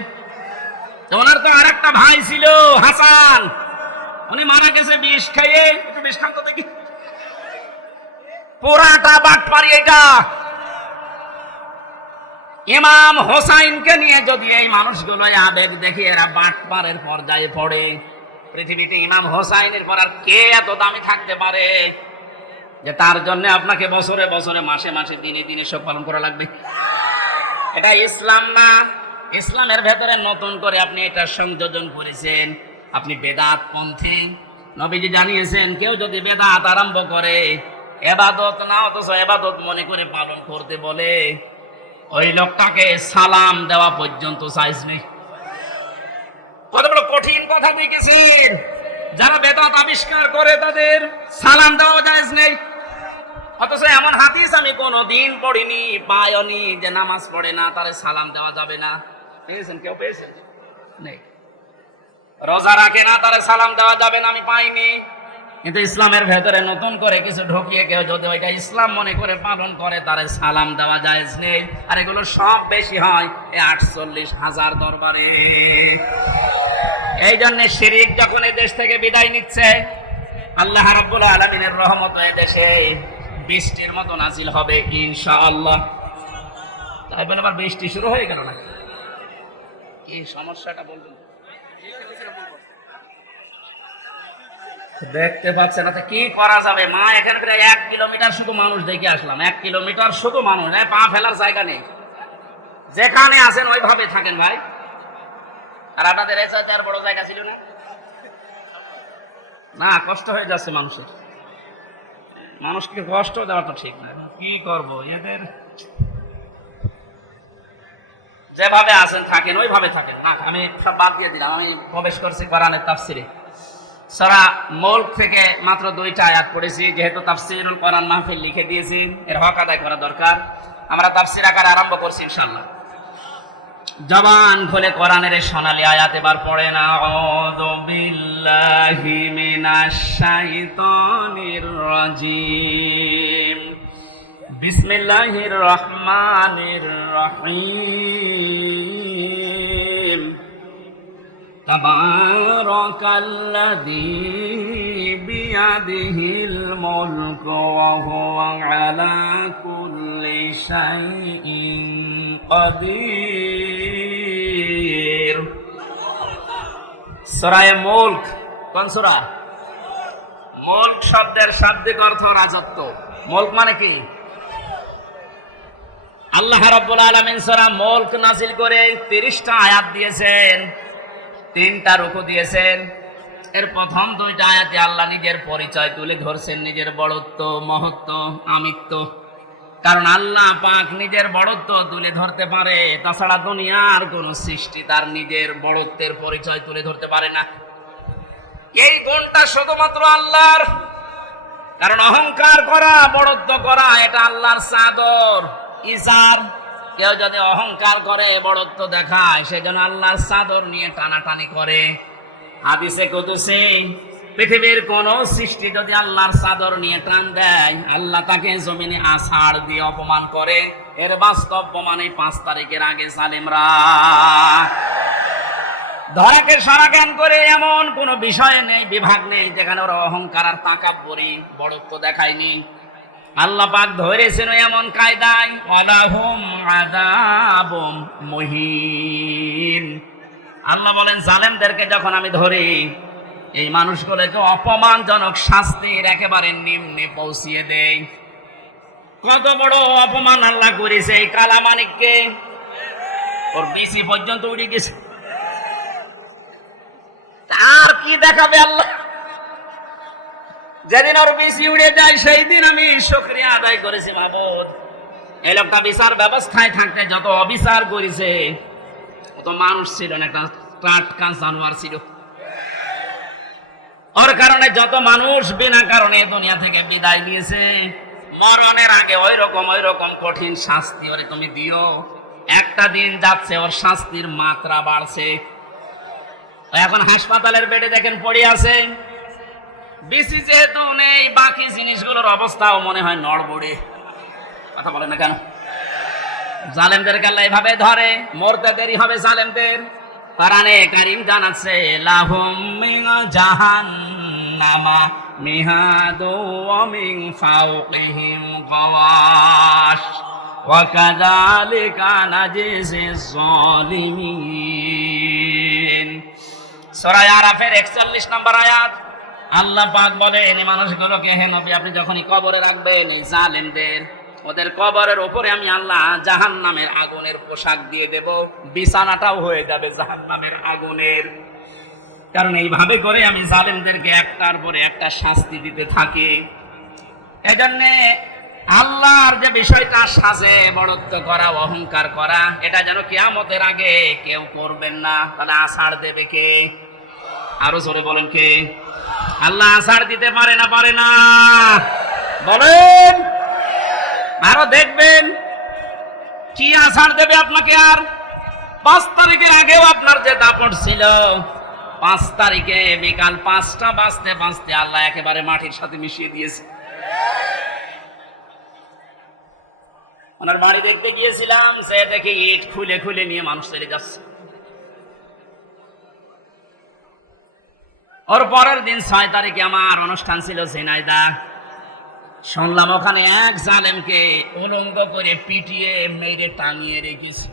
ওনার তো আর একটা ভাই ছিল হাসান, উনি মারা গেছে বিষ খেয়ে। একটু বিষ খান তো দেখি। পুরাটা বাটপারি এটা। ইমাম হোসাইনকে নিয়ে যদি এই মানুষগুলো আবেগ দেখে এরা বাটপারের পর্যায়ে পড়ে, পৃথিবীতে ইমাম হোসাইনের পর আর কে এত দামি থাকতে পারে যে তার জন্য আপনাকে বছরে বছরে মাসে মাসে দিনে দিনে শোক পালন করা লাগবে? এটা ইসলাম না। ইসলামের ভেতরে নতুন করে আপনি এটা সংযোজন করেছেন, আপনি বেদাত পন্থী। নবীজি জানিয়েছেন কেউ যদি বেদাত আরম্ভ করে, ইবাদত না অথচ ইবাদত মনে করে পালন করতে বলে, ওই লোকটাকে সালাম দেওয়া পর্যন্ত জায়েজ নেই। কত বড় কঠিন কথা দেখেছেন। যারা বেদাত আবিষ্কার করে তাদের সালাম দেওয়া জায়েজ নেই। অথচ এমন হাদিস আমি কোনোদিন পড়িনি, পাইনি যে নামাজ পড়ে না তারে সালাম দেওয়া যাবে না। পেয়েছেন? কেউ পেয়েছেন? নেই। রোজা রাখে না তারে সালাম দেওয়া যাবে না, আমি পাইনি। কিন্তু ইসলামের ভেতরে নতুন করে কিছু ঢুকিয়ে কেউ যদি ওইটা ইসলাম মনে করে পালন করে, তারে সালাম দেওয়া জায়েজ নেই। আর এগুলো সব বেশি হয় এই 48,000 দরবারে। এই জন্য শিরিক যখন এই দেশ থেকে বিদায় নিচ্ছে, আল্লাহ রাব্বুল আলামিনের রহমত এই দেশে বৃষ্টির মতো নাজিল হবে ইনশাআল্লাহ। তাই বলে আবার বৃষ্টি শুরু হয়ে গেল না? কি সমস্যাটা বলবেন? দেখতে পাচ্ছেন না, কি করা যাবে? মা এখানে প্রায় 1 কিলোমিটার শুধু মানুষ দেখে আসলাম। 1 কিলোমিটার শুধু মানুষ, পা ফেলার জায়গা নেই। যেখানে আছেন ওইভাবে থাকেন ভাই। আর আপনাদের এসে আর বড় জায়গা ছিল না? না, কষ্ট হয়ে যাচ্ছে মানুষের। মানুষকে কষ্ট দেওয়া তো ঠিক না, কি করব, এদের যেভাবে আছেন থাকেন ওইভাবে থাকেন না। আমি সব বাদ দিয়ে দিলাম, আমি প্রবেশ করছি কোরআনের তাফসিরে। সূরা মুলক থেকে মাত্র 2টা আয়াত পড়েছি, যেহেতু তাফসিরুল কোরআন মাহফিল লিখে দিয়েছি, এর হক আদায় করা দরকার। আমরা তাফসির আকারে আরম্ভ করছি ইনশাআল্লাহ। জবান খুলে কোরআনের সোনালী আয়াত এবার পড়েন। আউযু বিল্লাহি মিনাশ শাইতানির রাজিম, বিসমিল্লাহির রহমানির রহিম। তাবারাকাল্লাযী বিয়াদিহিল মুলকু ওয়া হুয়া আলা কুল্লি শাইইন কাদির। সূরা মুলক কোন সূরা? মুলক শব্দের শাব্দিক অর্থ রাজত্ব। মুলক মানে কি? আল্লাহ রাব্বুল আলামিন সূরা মুলক নাযিল করে 30টা আয়াত দিয়েছেন, 3টা রুকু দিয়েছেন। এর প্রথম 2টা আয়াতে আল্লাহ নিজের পরিচয় তুলে ধরছেন, নিজের বড়ত্ব, মহত্ব, আমিত্ব। কারণ আল্লাহ পাক নিজের বড়ত্ব তুলে ধরতে পারে, তাছাড়া দুনিয়ার কোন সৃষ্টি তার নিজের বড়ত্বের পরিচয় তুলে ধরতে পারে না। এই গুণটা শুধুমাত্র আল্লাহর। কারণ অহংকার করা, বড়ত্ব করা, এটা আল্লাহর চাদর, ইজার। কেউ যদি অহংকার করে, বড়ত্ব দেখায়, সেজন্য আল্লাহর চাদর নিয়ে টানাটানি করে। হাদিসে কুদসি, পৃথিবীর কোন সৃষ্টি যদি আল্লাহর চাদর নিয়ে টান দেয়, আল্লাহ তাকে জমিনে আছাড় দিয়ে অপমান করে। এর বাস্তব প্রমাণ 5 তারিখের আগে জালেমরা ধরাকে সারাগান করে। এমন কোন বিষয় নেই, বিভাগ নেই যেখানে ওরা অহংকার আর তাকাব্বুরি, বড়ত্ব দেখায়নি। আল্লাহ পাক ধরেছেন এমন কায়দায়, ওয়ালাহুম আযাবুম মুহিন। আল্লাহ বলেন, জালেমদেরকে যখন আমি ধরি, এই মানুষগুলোকে অপমানজনক শাস্তির একেবারে নিম্নে পৌঁছিয়ে দেই। কত বড় অপমান আল্লাহ করেছে এই কালামানিককে, ওর বিসি পর্যন্ত উড়ে গেছে। আর কি দেখাবে আল্লাহ? যেদিন ওর বিসি উড়ে যায়, সেই দিন আমি শুকরিয়া আদায় করেছি, মাবুদ, এই লোকটা বিচার ব্যবস্থায় থাকতে যত অবিচার করেছে, ও তো মানুষ ছিল না, একটা টাটকা জানোয়ার ছিল। ওর কারণে যত মানুষ বিনা কারণে দুনিয়া থেকে বিদায় নিয়েছে, মরণের আগে ওই রকম কঠিন শাস্তি ওরে তুমি দিও। একটা দিন যাচ্ছে, ওর শাস্তির মাত্রা বাড়ছে। এখন হাসপাতালের বেডে দেখেন পড়ে আছে। বিসি যেহেতু নেই, বাকি জিনিসগুলোর অবস্থাও মনে হয় নড়বড়ে। কথা বলে না কেন? জালেমদেরকে আল্লাহ এভাবে ধরে, মরতে দেরি হবে জালেমদের। কোরআনে কারীম জানাচ্ছে, লাহুম মিন জাহান্নামা মিহাদু ওয়া মিন ফাওকিহিম গাওয়াশ ওয়া কাযালিকা নাজিজিজ যালিমিন। সূরা আরাফের 41 নম্বর আয়াত। আল্লাহ পাক বলেন, এই মানুষগুলোকে, হে নবী, আপনি যখনই কবরে রাখবেন এই জালেমদের, ওদের কবরের উপরে আমি আল্লাহ জাহান্নামের আগুনের পোশাক দিয়ে দেব, বিছানাটাও হয়ে যাবে জাহান্নামের আগুনের। কারণ এইভাবে করে আমি জালেমদেরকে একটার পরে একটা শাস্তি দিতে থাকি। এজন্য আল্লাহর যে বিষয়টা সাজে, বড়ত্ব করা, অহংকার করা, এটা যেন কিয়ামতের আগে কেউ করবেন না। তাহলে আছাড় দেবে কে? আরো জোরে বলেন কে? আল্লাহ আছাড় দিতে পারে না? পারে না? বলেন। আরো দেখবেন কি আছাড় দেবে আপনাকে। আর 5 তারিখের আগেও আপনার যে দাপট ছিল, 5 তারিখে বিকাল 5টা বাজতে বাজতে আল্লাহ একেবারে মাটির সাথে মিশিয়ে দিয়েছে। ওনার বাড়ি দেখতে গিয়েছিলাম, সে দেখে ইট খুলে খুলে নিয়ে মানুষ চলে যাচ্ছে। ওর পরের দিন 6 তারিখে আমার অনুষ্ঠান ছিল ঝিনাইদহ। শুনলাম ওখানে এক জালেমকে উলঙ্গ করে পিটিয়ে মেরে টাঙিয়ে রেখেছে।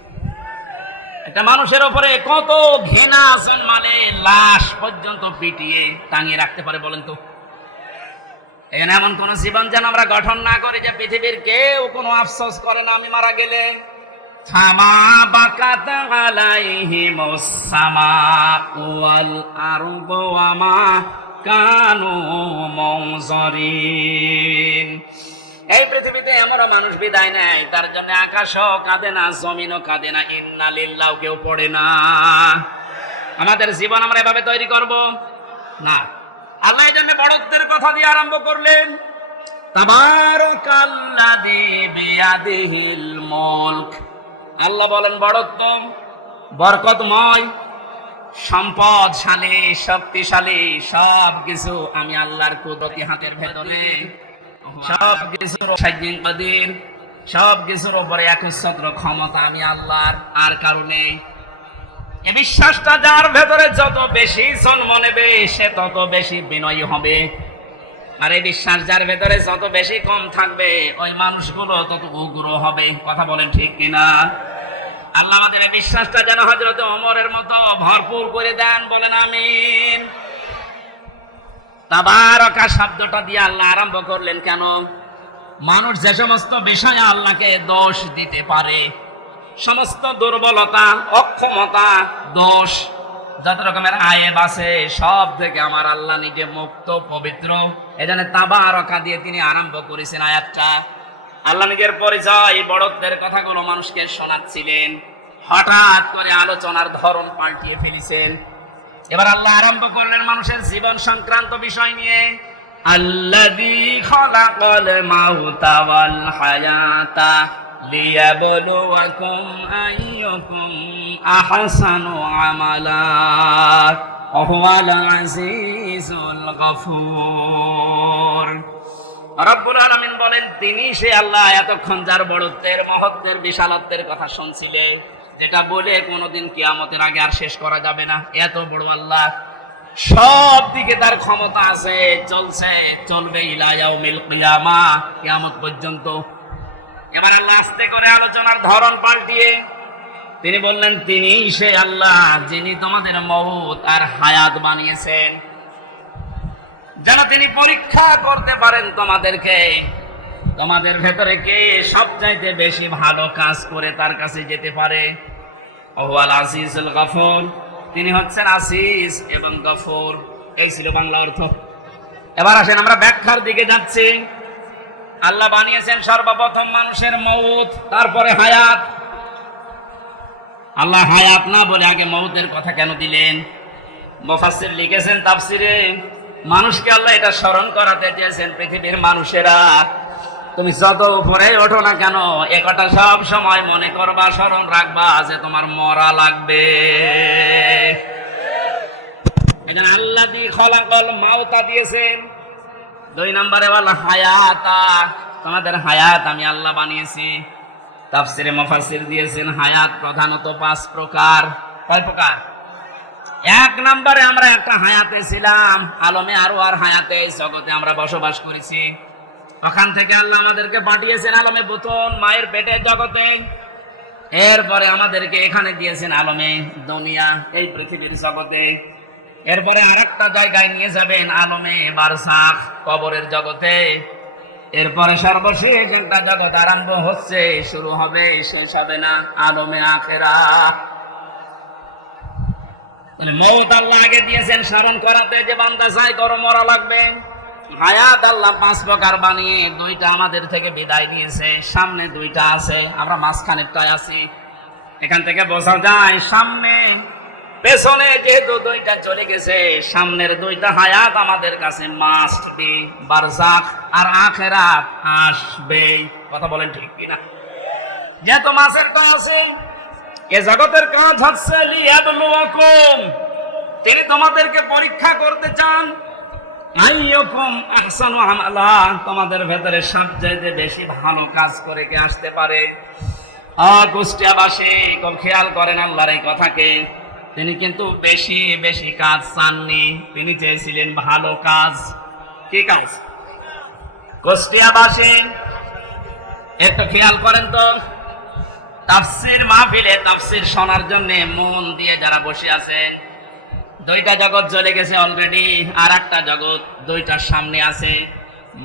একটা মানুষের উপরে কত ঘৃণা জন্মালে লাশ পর্যন্ত পিটিয়ে টাঙিয়ে রাখতে পারে বলেন তো? এমন কোন জীবন যেন আমরা গঠন না করি যে পৃথিবীর কেউ কোনো আফসোস করে না আমি মারা গেলে। ফামা বাকাত আলাইহিমুস সামাউ ওয়াল আরদু ওয়া মা কানু মুনজারিন। এই পৃথিবীতে এমন মানুষ বিদায় নেয়, তার জন্য আকাশও কাঁদে না, জমিনও কাঁদে না, ইন্না লিল্লাহ কেউ পড়ে না। আমাদের জীবন আমরা এভাবে তৈরি করব না। আল্লাহ এই জন্য বড়ত্বের কথা দিয়ে আরম্ভ করলেন, তাবারাকাল্লাযী বিয়াদিহিল মুলক। আল্লাহ বলেন বড়ত্ব বরকতময়, সম্পদশালী, শক্তিশালী, সব কিছু আমি আল্লাহর কুদরতি হাতের ভেতরে, সব কিছুর সাইয়্যিন কাদির, সব কিছুর উপরে একচ্ছত্র ক্ষমতা আমি আল্লাহর, আর কারণে এই বিশ্বাসটা যার ভেতরে যত বেশি জন্ম নেবে সে তত বেশি বিনয়ী হবে, আর এই বিশ্বাস যার ভেতরে যত বেশি কম থাকবে ওই মানুষগুলো তত উগ্র হবে। কথা বলেন ঠিক কিনা? আল্লাহ আমাদের এই বিশ্বাসটা যেন হযরত ওমরের মতো ভরপুর করে দেন, বলেন আমিন। তাবারাকা শব্দটা দিয়ে আল্লাহ আরম্ভ করলেন কেন? মানুষ যে সমস্ত বিষয়ে আল্লাহকে দোষ দিতে পারে, সমস্ত দুর্বলতা, অক্ষমতা, দোষ, যত রকমের আয়েব আছে সব থেকে আমার আল্লাহ নিজে মুক্ত, পবিত্র। এজন্য তাবারাকা দিয়ে তিনি আরম্ভ করেছেন আয়াতটা। আল্লাহ নিজের পরিচয়, বড়ত্বের কথাগুলো মানুষকে শোনাচ্ছিলেন, হঠাৎ করে আলোচনার ধরন পাল্টিয়ে ফেলেছেন। এবার আল্লাহ আরম্ভ করলেন মানুষের জীবন সংক্রান্ত বিষয় নিয়ে, আল্লাযী খালাকাল মাউতা ওয়াল হায়াতা লিয়াবলুয়াকুম আইয়ুকুম আহসানু আমালা ওয়া হুয়াল আজিজুল গফুর। রব্বুল আলামিন বলেন তিনি সে আল্লাহ এতক্ষণ যার বড়ত্বের, মহত্বের, বিশালত্বের কথা শুনছিলে, যেটা বলে কোনোদিন কিয়ামতের আগে আর শেষ করা যাবে না। এত বড় আল্লাহ, সব দিকে তার ক্ষমতা আছে, চলছে, চলবে ইলা ইয়াউমিল কিয়ামা, কিয়ামত পর্যন্ত। এবার আল্লাহ আস্তে করে আলোচনার ধরন পাল্টিয়ে তিনি বললেন তিনি সে আল্লাহ যিনি তোমাদের মউত আর হায়াত বানিয়েছেন, যেন তিনি পরীক্ষা করতে পারেন তোমাদেরকে, তোমাদের ভেতরে কে সবচাইতে বেশি ভালো কাজ করে তার কাছে যেতে পারে। ওয়াল আজিজুল গফুর, তিনি হচ্ছেন আসিস এবং গফুর। এই ছিল বাংলা অর্থ। এবার আসেন আমরা ব্যাখ্যার দিকে যাচ্ছি। আল্লাহ বানিয়েছেন সর্বপ্রথম মানুষের মউত, তারপরে হায়াত। আল্লাহ হায়াত না বলে আগে মউতের কথা কেন দিলেন? মুফাসসির লিখেছেন তাফসিরে, মানুষকে আল্লাহ এটা স্মরণ করাতে চেয়েছেন, পৃথিবীর মানুষেরা তুমি যত উপরে ওঠো না কেন এ কথা সব সময় মনে করবা, স্মরণ রাখবা যে তোমার মরা লাগবে। এখানে আল্লাযী খালাকাল মাউতা দিয়েছেন। 2 নম্বরে বলা হায়াতা, তোমাদের হায়াত আমি আল্লাহ বানিয়েছি। তাফসিরে মুফাসসির দিয়েছেন হায়াত প্রধানত 5 প্রকার। কয় প্রকার? 1 নম্বরে আমরা একটা হায়াতে ছিলাম, আলমে আরওয়ার হায়াতে, জগতে আমরা বসবাস করেছি। ওখান থেকে আল্লাহ আমাদেরকে পাঠিয়েছেন আলমে বুতুন, মায়ের পেটে, জগতে। এরপরে আমাদেরকে এখানে দিয়েছেন আলমে দুনিয়া, এই পৃথিবীর জগতে। এরপরে আরেকটা জায়গায় নিয়ে যাবেন আলমে বারজাখ, কবরের জগতে। এরপরে সর্বশেষ একটা জগৎ আরম্ভ হচ্ছে, শুরু হবে, শেষ হবে না, আলমে আখিরাত। তাহলে মওত আল্লাহ আগে দিয়েছেন স্মরণ করাতে যে বান্দা চাই করো মরা লাগবে। হায়াত আল্লাহ 5 প্রকার বানিয়ে 2টা আমাদের থেকে বিদায় দিয়েছে, সামনে 2টা আছে, আমরা মাঝখানেরটায় আছি। এখান থেকে বোঝা যায় সামনে পেছনে যেহেতু 2টা চলে গেছে, সামনের 2টা হায়াত আমাদের কাছে মাস্ট বি, বারজাখ আর আখিরাত আসবে। কথা বলেন ঠিক কিনা? যেহেতু মাঝেরটা আছে, এ জগতের কাজ হচ্ছে লিয়াবলুয়াকুম, তিনি তোমাদেরকে পরীক্ষা করতে চান। আইয়ুকুম আহসানু আমালা, তোমাদের ভেতরে সবচেয়ে বেশি ভালো কাজ করে কে আসতে পারে। কুষ্টিয়াবাসী খুব খেয়াল করেন আল্লাহর এই কথাকে। তিনি কিন্তু বেশি বেশি কাজ চাননি, তিনি চেয়েছিলেন ভালো কাজ। কি কাজ? কুষ্টিয়াবাসী একটু খেয়াল করেন তো, তাফসীর মাহফিলে তাফসীর শোনার জন্য মন দিয়ে যারা বসে আছেন, 2টা জগৎ চলে গেছে অলরেডি, আর একটা জগৎ 2টার সামনে আছে।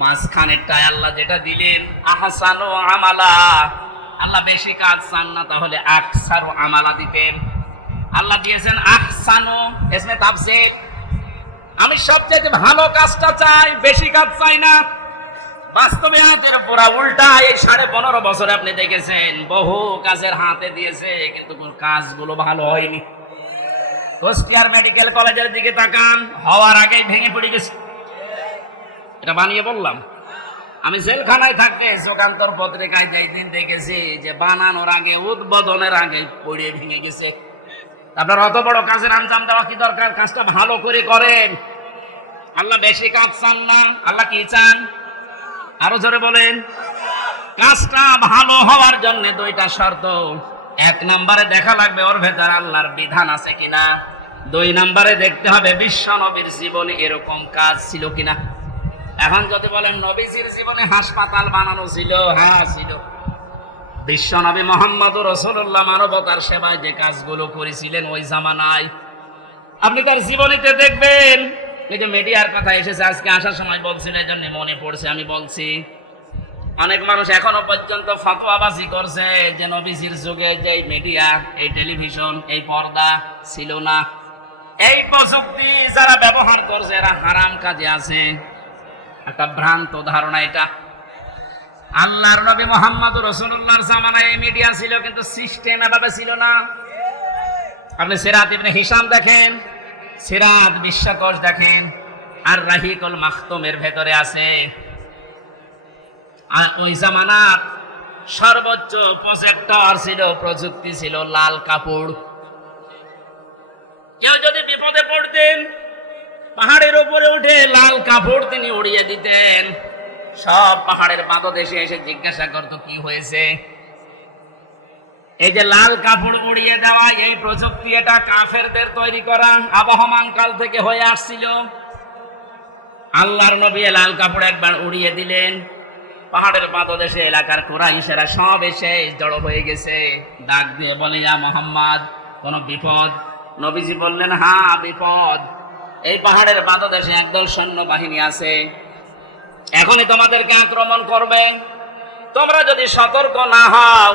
মাঝখানেরটায় আল্লাহ যেটা দিলেন আহসানু আমালা, আল্লাহ বেশি কাজ চান না, তাহলে আকসারু আমালা দিতেন। আল্লাহ দিয়েছেন আহসানু, ইসমে তাফসীর। আমি সবচেয়ে ভালো কাজটা চাই, বেশি কাজ চাই না। বাস্তবে হাতের পুরা উল্টা। এই 15.5 বছরে আপনি দেখেছেন বহু কাজের হাতে দিয়েছে, কিন্তু কোন কাজগুলো ভালো হয়নি। কুষ্টিয়ার মেডিকেল কলেজের দিকে তাকান, হওয়ার আগেই ভেঙে পড়ে গেছে। এটা বানিয়ে বললাম। আমি জেলখানায় থাকতে সুকান্তর পত্রিকায় যেই দিন দেখেছি যে বানানোর আগে, উদ্বোধনের আগে পড়ে ভেঙে গেছে। আপনার অত বড় কাজের আঞ্জাম দেওয়া কি দরকার? কাজটা ভালো করে করেন। আল্লাহ বেশি কাজ চান না। আল্লাহ কি চান? আরো জোরে বলেন। কাজটা ভালো হওয়ার জন্য 2টা শর্ত। 1 নম্বরে দেখা লাগবে ওর ভেতর আল্লাহর বিধান আছে কিনা। 2 নম্বরে দেখতে হবে বিশ্ব নবীর জীবনে এরকম কাজ ছিল কিনা। এখন যদি বলেন নবীজির জীবনে হাসপাতাল বানানো ছিল, হ্যাঁ ছিল। বিশ্ব নবী মুহাম্মদুর রাসূলুল্লাহ মানবতার সেবায় যে কাজগুলো করেছিলেন ওই জামানায়, আপনি তার জীবনীতে দেখবেন। এই যে মিডিয়ার কথা এসেছে আজকে আসার সময় বলছিল, এই জন্য মনে পড়ছে আমি বলছি। অনেক মানুষ এখনো পর্যন্ত ফতোয়াবাজি করছে যে নবীজির যুগে যে মিডিয়া, এই টেলিভিশন, এই পর্দা ছিল না। এই প্রযুক্তি যারা ব্যবহার করছে এরা হারাম কাজে আছে। একটা ভ্রান্ত ধারণা এটা। আল্লাহর নবী মুহাম্মদুর রাসূলুল্লাহর জামানায় এই মিডিয়া ছিল, কিন্তু সিস্টেম এভাবে ছিল না। আপনি সিরাত ইবনে হিশাম দেখেন, সিরাত বিশ্বকোষ দেখেন, আর রাহিকুল মাখতুমের ভেতরে আছে ওই জামানার সর্বোচ্চ প্রজেক্টর ছিল, প্রযুক্তি ছিল লাল কাপড়। কেউ যদি বিপদে পড়তেন পাহাড়ের উপরে উঠে লাল কাপড় তিনি উড়িয়ে দিতেন। সব পাহাড়ের পাদদেশে এসে জিজ্ঞাসা করতো কি হয়েছে। এই যে লাল কাপড় উড়িয়ে দেওয়া, এই প্রযুক্তি এটা কাফেরদের তৈরি করা, আবহমান কাল থেকে হয়ে আসছিল। আল্লাহর নবী লাল কাপড় একবার উড়িয়ে দিলেন, পাহাড়ের পাদদেশে এলাকার কুরাইশেরা সব এসে জড়ো হয়ে গেছে। ডাক দিয়ে বলে, ইয়া মুহাম্মদ, কোন বিপদ? নবীজি বললেন, হ্যাঁ বিপদ। এই পাহাড়ের পাদদেশে একদল সৈন্যবাহিনী আছে, এখনই তোমাদেরকে আক্রমণ করবে। তোমরা যদি সতর্ক না হও।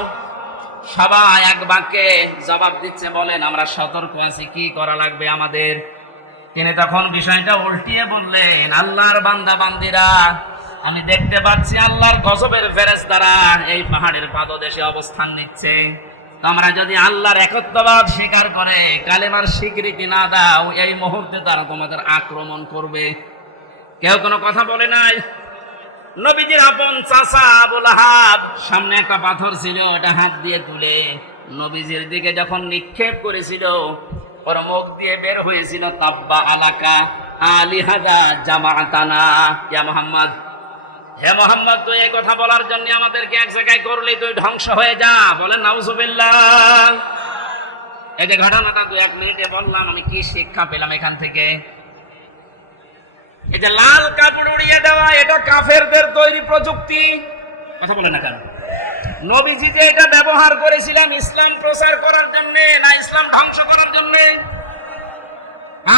সবাই এক বাক্যে জবাব দিচ্ছে, বলেন আমরা সতর্ক আছি, কি করা লাগবে আমাদের? তিনি তখন বিষয়টা উল্টিয়ে বললেন, আল্লাহর বান্দা বান্দিরা, আমি দেখতে পাচ্ছি আল্লাহর গজবের ফেরেশতারা এই পাহাড়ের পাদদেশে অবস্থান নিচ্ছে। তোমরা যদি আল্লাহর একত্ববাদ স্বীকার করে কালেমার স্বীকৃতি না দাও, এই মুহূর্তে তারা তোমাদের আক্রমণ করবে। কেউ কোনো কথা বলে নাই। নবীজির আপন চাচা আবু লাহাব সামনে একটা পাথর ছিল, ওটা হাত দিয়ে তুলে নবীজির দিকে যখন নিক্ষেপ করেছিল, ওর মুখ দিয়ে বের হয়েছিল, তাব্বা আলাকা আলিহাদা জামাতানা। ইয়া মুহাম্মদ, হে মুহাম্মদ, তুই এই কথা বলার জন্য আমাদেরকে এক জায়গায় করলি, তুই ধ্বংস হয়ে যা। বলেন নাউজুবিল্লাহ। এই যে ঘটনাটা 2-1 মিনিটে বললাম, আমি কি শিক্ষা পেলাম এখান থেকে? এই যে লাল কাপড় উড়িয়ে দেওয়া, এটা কাফেরদের তৈরি প্রযুক্তি। কথা বলে না কেন? নবীজি যে এটা ব্যবহার করেছিলাম ইসলাম প্রচার করার জন্য, না ইসলাম ধ্বংস করার জন্য?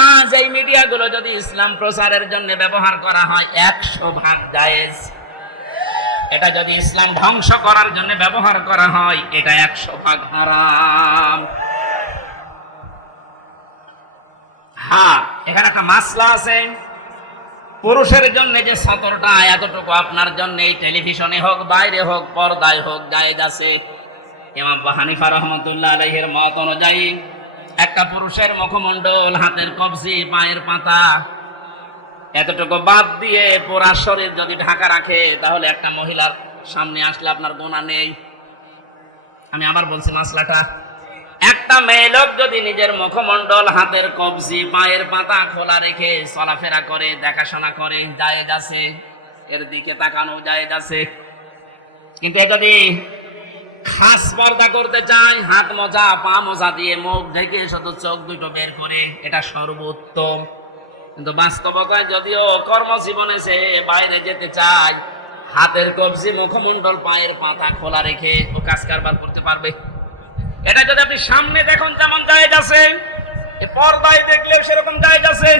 আজ এই মিডিয়াগুলো যদি ইসলাম প্রচারের জন্য ব্যবহার করা হয় 100% জায়েজ। এটা যদি ইসলাম ধ্বংস করার জন্য ব্যবহার করা হয়, এটা 100% হারাম। হ্যাঁ, এখানে একটা মাসলা আছে। পুরুষের জন্য যে সতরটা, এতটুকু আপনার জন্য এই টেলিভিশনে হোক, বাইরে হোক, পর্দায় হোক, জায়েজ আছে। ইমাম আবু হানিফা রাহমাতুল্লাহ আলাইহির মত অনুযায়ী একটা পুরুষের মুখমণ্ডল, হাতের কবজি, পায়ের পাতা, এতটুকু বাদ দিয়ে পুরা শরীর যদি ঢাকা রাখে, তাহলে একটা মহিলার সামনে আসলে আপনার গুনাহ নেই। আমি আবার বলছি মাসলাটা, একটা মেয়ে লোক যদি নিজের মুখমণ্ডল, হাতের কবজি, পায়ের পাতা খোলা রেখে চলাফেরা করে, দেখাশোনা করে, জায়েজ আছে, এর দিকে তাকানো জায়েজ আছে। কিন্তু যদি খাস পর্দা করতে চায়, হাত মোজা, পা মোজা দিয়ে মুখ ঢেকে শুধু চোখ দুটো বের করে, এটা সর্বোত্তম। কিন্তু বাস্তবতায় যদিও কর্মজীবনে সে বাইরে যেতে চায়, হাতের কবজি, মুখমণ্ডল, পায়ের পাতা খোলা রেখে ও কাজ কারবার করতে পারবে। এটা যদি আপনি সামনে দেখুন যেমন জায়েজ আছে, পর্দায় দেখলেও সেরকম জায়েজ আছে।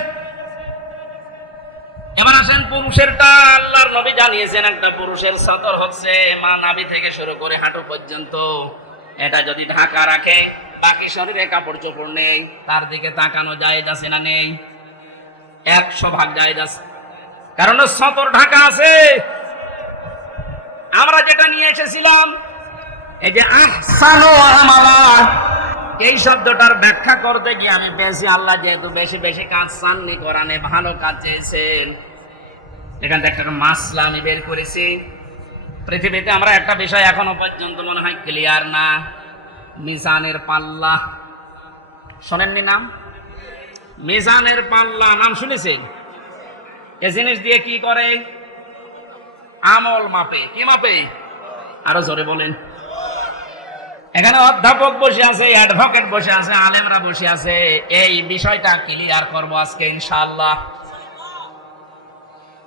এবার আসেন পুরুষেরটা। আল্লাহর নবী জানিয়েছেন একটা পুরুষের সতর হচ্ছে মা নাভি থেকে শুরু করে হাঁটু পর্যন্ত। এটা যদি ঢাকা রাখে, বাকি শরীরে কাপড় চোপড় নেই, তার দিকে তাকানো জায়েজ আছে না নেই? 100 ভাগ জায়েজ আছে, কারণ সতর ঢাকা আছে। আমরা যেটা নিয়ে এসেছিলাম এই যে আহসানু আমালা, এই শব্দটার ব্যাখ্যা করতে গিয়ে আমি বেশি, আল্লাহ যেহেতু বেশি বেশি কাজ চাননি কোরআনে, ভালো কাজ চেয়েছেন, এখান থেকে একটা মাসলা আমি বের করেছি। পৃথিবীতে আমরা একটা বিষয় এখনো পর্যন্ত মনে হয় ক্লিয়ার না, মিজানের পাল্লা। শোনেননি নাম? মিজানের পাল্লা নাম শুনেছেন? এ জিনিস দিয়ে কি করে? আমল মাপে। কি মাপে? আরো জোরে বলেন। এখানে অধ্যাপক বসে আছে, অ্যাডভোকেট বসে আছে, আলেমরা বসে আছে, এই বিষয়টা ক্লিয়ার করব আজকে ইনশাআল্লাহ।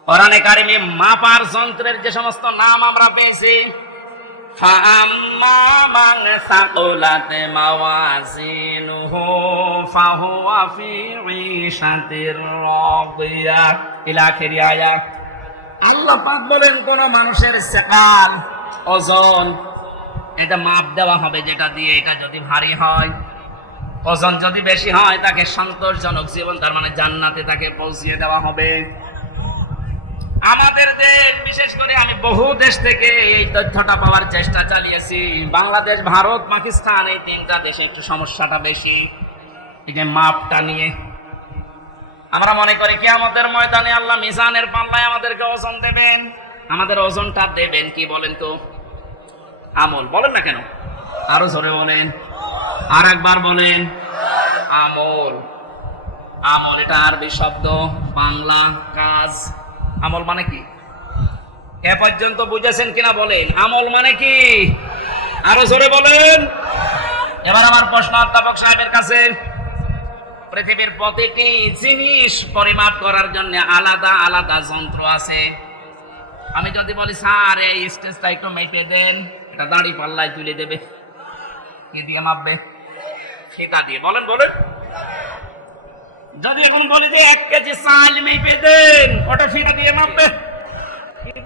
কোরআনে কারিমে মাপার যন্ত্রের যে সমস্ত নাম আমরা পেয়েছি, ফাআম্মা মান সাকুলাত মাওয়াজিনুহু ফাহুয়া ফি ঈশাতির রাদিয়া ইলা আখির আয়াত। আল্লাহ পাক বলেন কোন মানুষের সাকাল, ওজন, এটা মাপ দেওয়া হবে যেটা দিয়ে, এটা যদি ভারী হয়, ওজন যদি বেশি হয়, তাকে সন্তোষজনক জীবন, তার মানে জান্নাতে তাকে পৌঁছিয়ে দেওয়া হবে। আমাদের দেশ, বিশেষ করে আমি বহু দেশ থেকে এই তথ্যটা পাওয়ার চেষ্টা চালিয়েছি। বাংলাদেশ, ভারত, পাকিস্তান, এই 3টা দেশে একটু সমস্যাটা বেশি এই যে মাপটা নিয়ে। আমরা মনে করি কিয়ামতের ময়দানে আল্লাহ মিজানের পাল্লায় আমাদেরকে ওজন দেবেন। আমাদের ওজনটা দেবেন কি বলেন তো? আমল। বলেন না কেন? আরো জোরে বলেন, আর একবার বলেন। আমল। আমল এটা আরবি শব্দ, বাংলা কাজ। আমল মানে কি? এ পর্যন্ত বুঝেছেন কিনা বলেন? আমল মানে কি? আরো জোরে বলেন। এবার আমার প্রশ্ন অধ্যাপক সাহেবের কাছে। পৃথিবীর প্রতিটি জিনিস পরিমাপ করার জন্য আলাদা আলাদা যন্ত্র আছে। আমি যদি বলি স্যার এই স্টেজটা একটু মেপে দেন, এটা দাড়ি পাল্লায় তুলে দেবে। কি দিয়ে মাপবে? ফিতা দিয়ে। বলেন বলেন। যদি এখন বলি যে 1 কেজি চাল মেপে দেন, ওটা ফিতা দিয়ে মাপবে।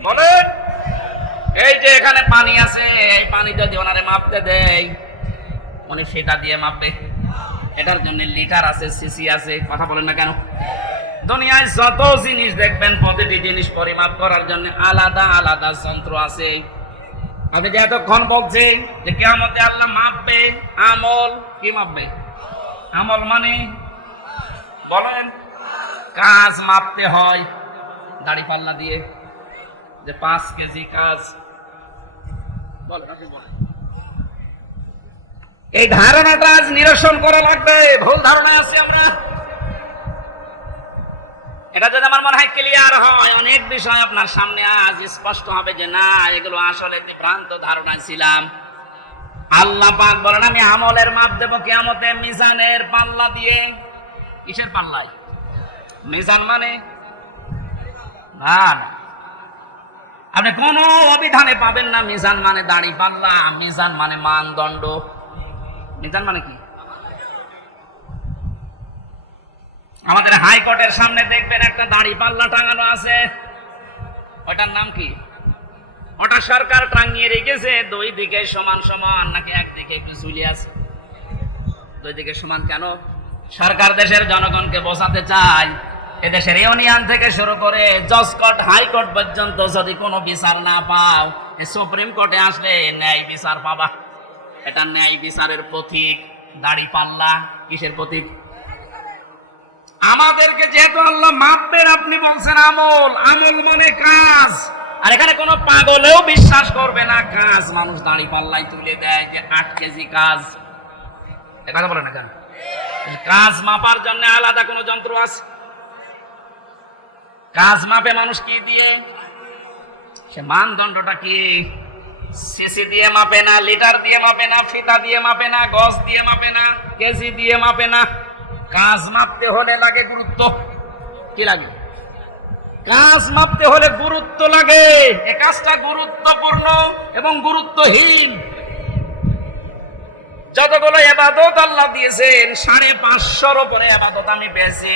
বলেন। এই যে এখানে পানি আছে, এই পানি যদি ওনারে মাপতে দেয়, উনি ফিতা দিয়ে মাপবে। এটার জন্য লিটার আছে, সিসি আছে। কথা বলেন না কেন? দুনিয়ায় যত জিনিস দেখবেন, প্রতিটি জিনিস পরিমাপ করার জন্য আলাদা আলাদা যন্ত্র আছে। আমি যে এতক্ষণ বলছি যে কিয়ামতে আল্লাহ মাপবে, আমল কি মাপবে? আমল মানে বলেন, কাজ মাপতে হয় দাড়ি পাল্লা দিয়ে, যে 5 কেজি কাজ। বলেন, আপনি বলেন। এই ধারণাটা আজ নিরসন করা লাগবে। ভুল ধারণা আছে আমরা। এটা যদি আমার মনে হয় ক্লিয়ার হয়, অনেক বিষয় আপনার সামনে আজ স্পষ্ট হবে যে না, এগুলো আসলে ভ্রান্ত ধারণায় ছিলাম। আল্লাহ পাক বলেন আমি আমলের মাপ দেব কিয়ামতে মিজানের পাল্লা দিয়ে। কিসের পাল্লায়? মিজান মানে না, আপনি কোন অভিধানে পাবেন না মিজান মানে দাড়ি পাল্লা। মিজান মানে মানদণ্ড। মিজান মানে কি? আমাদের হাইকোর্টের সামনে দেখবেন একটা দাড়ি পাল্লা টাঙানো আছে, ওটার নাম কি? ওটা সরকার টাঙিয়ে রেখেছে। 2 দিকে সমান সমান, নাকি একদিকে একটু ঝুলে আছে? 2 দিকে সমান কেন? সরকার দেশের জনগণকে বোঝাতে চায় এদেশের ইউনিয়ন থেকে শুরু করে জজ কোর্ট, হাইকোর্ট পর্যন্ত যদি কোনো বিচার না পাও, সুপ্রিম কোর্টে আসলে ন্যায় বিচার পাবা। এটা ন্যায় বিচারের প্রতীক দাড়ি পাল্লা। কিসের প্রতীক? আমাদেরকে যেহেতু আল্লাহ মাপবেন, আপনি বলছেন আমল। আমল মানে কাজ। আর এখানে কোনো পাগলেও বিশ্বাস করবে না কাজ মানুষ দাড়ি পাল্লায় তুলে দেয় যে 8 কেজি কাজ। এটা বলে না কেন? কাজ মাপার জন্য আলাদা কোনো যন্ত্র আছে? কাজ মাপে মানুষ কি দিয়ে? সে মানদণ্ডটা কি? সিসি দিয়ে মাপে না, লিটার দিয়ে মাপে না, ফিতা দিয়ে মাপে না, গজ দিয়ে মাপে না, কেজি দিয়ে মাপে না। কাজ মাপতে হলে লাগে গুরুত্ব। কি লাগে? কাজ মাপতে হলে গুরুত্ব লাগে। এই কাজটা গুরুত্বপূর্ণ এবং গুরুত্বহীন। যতগুলো ইবাদত আল্লাহ দিয়েছেন, 550-র উপরে ইবাদত আমি পেয়েছি।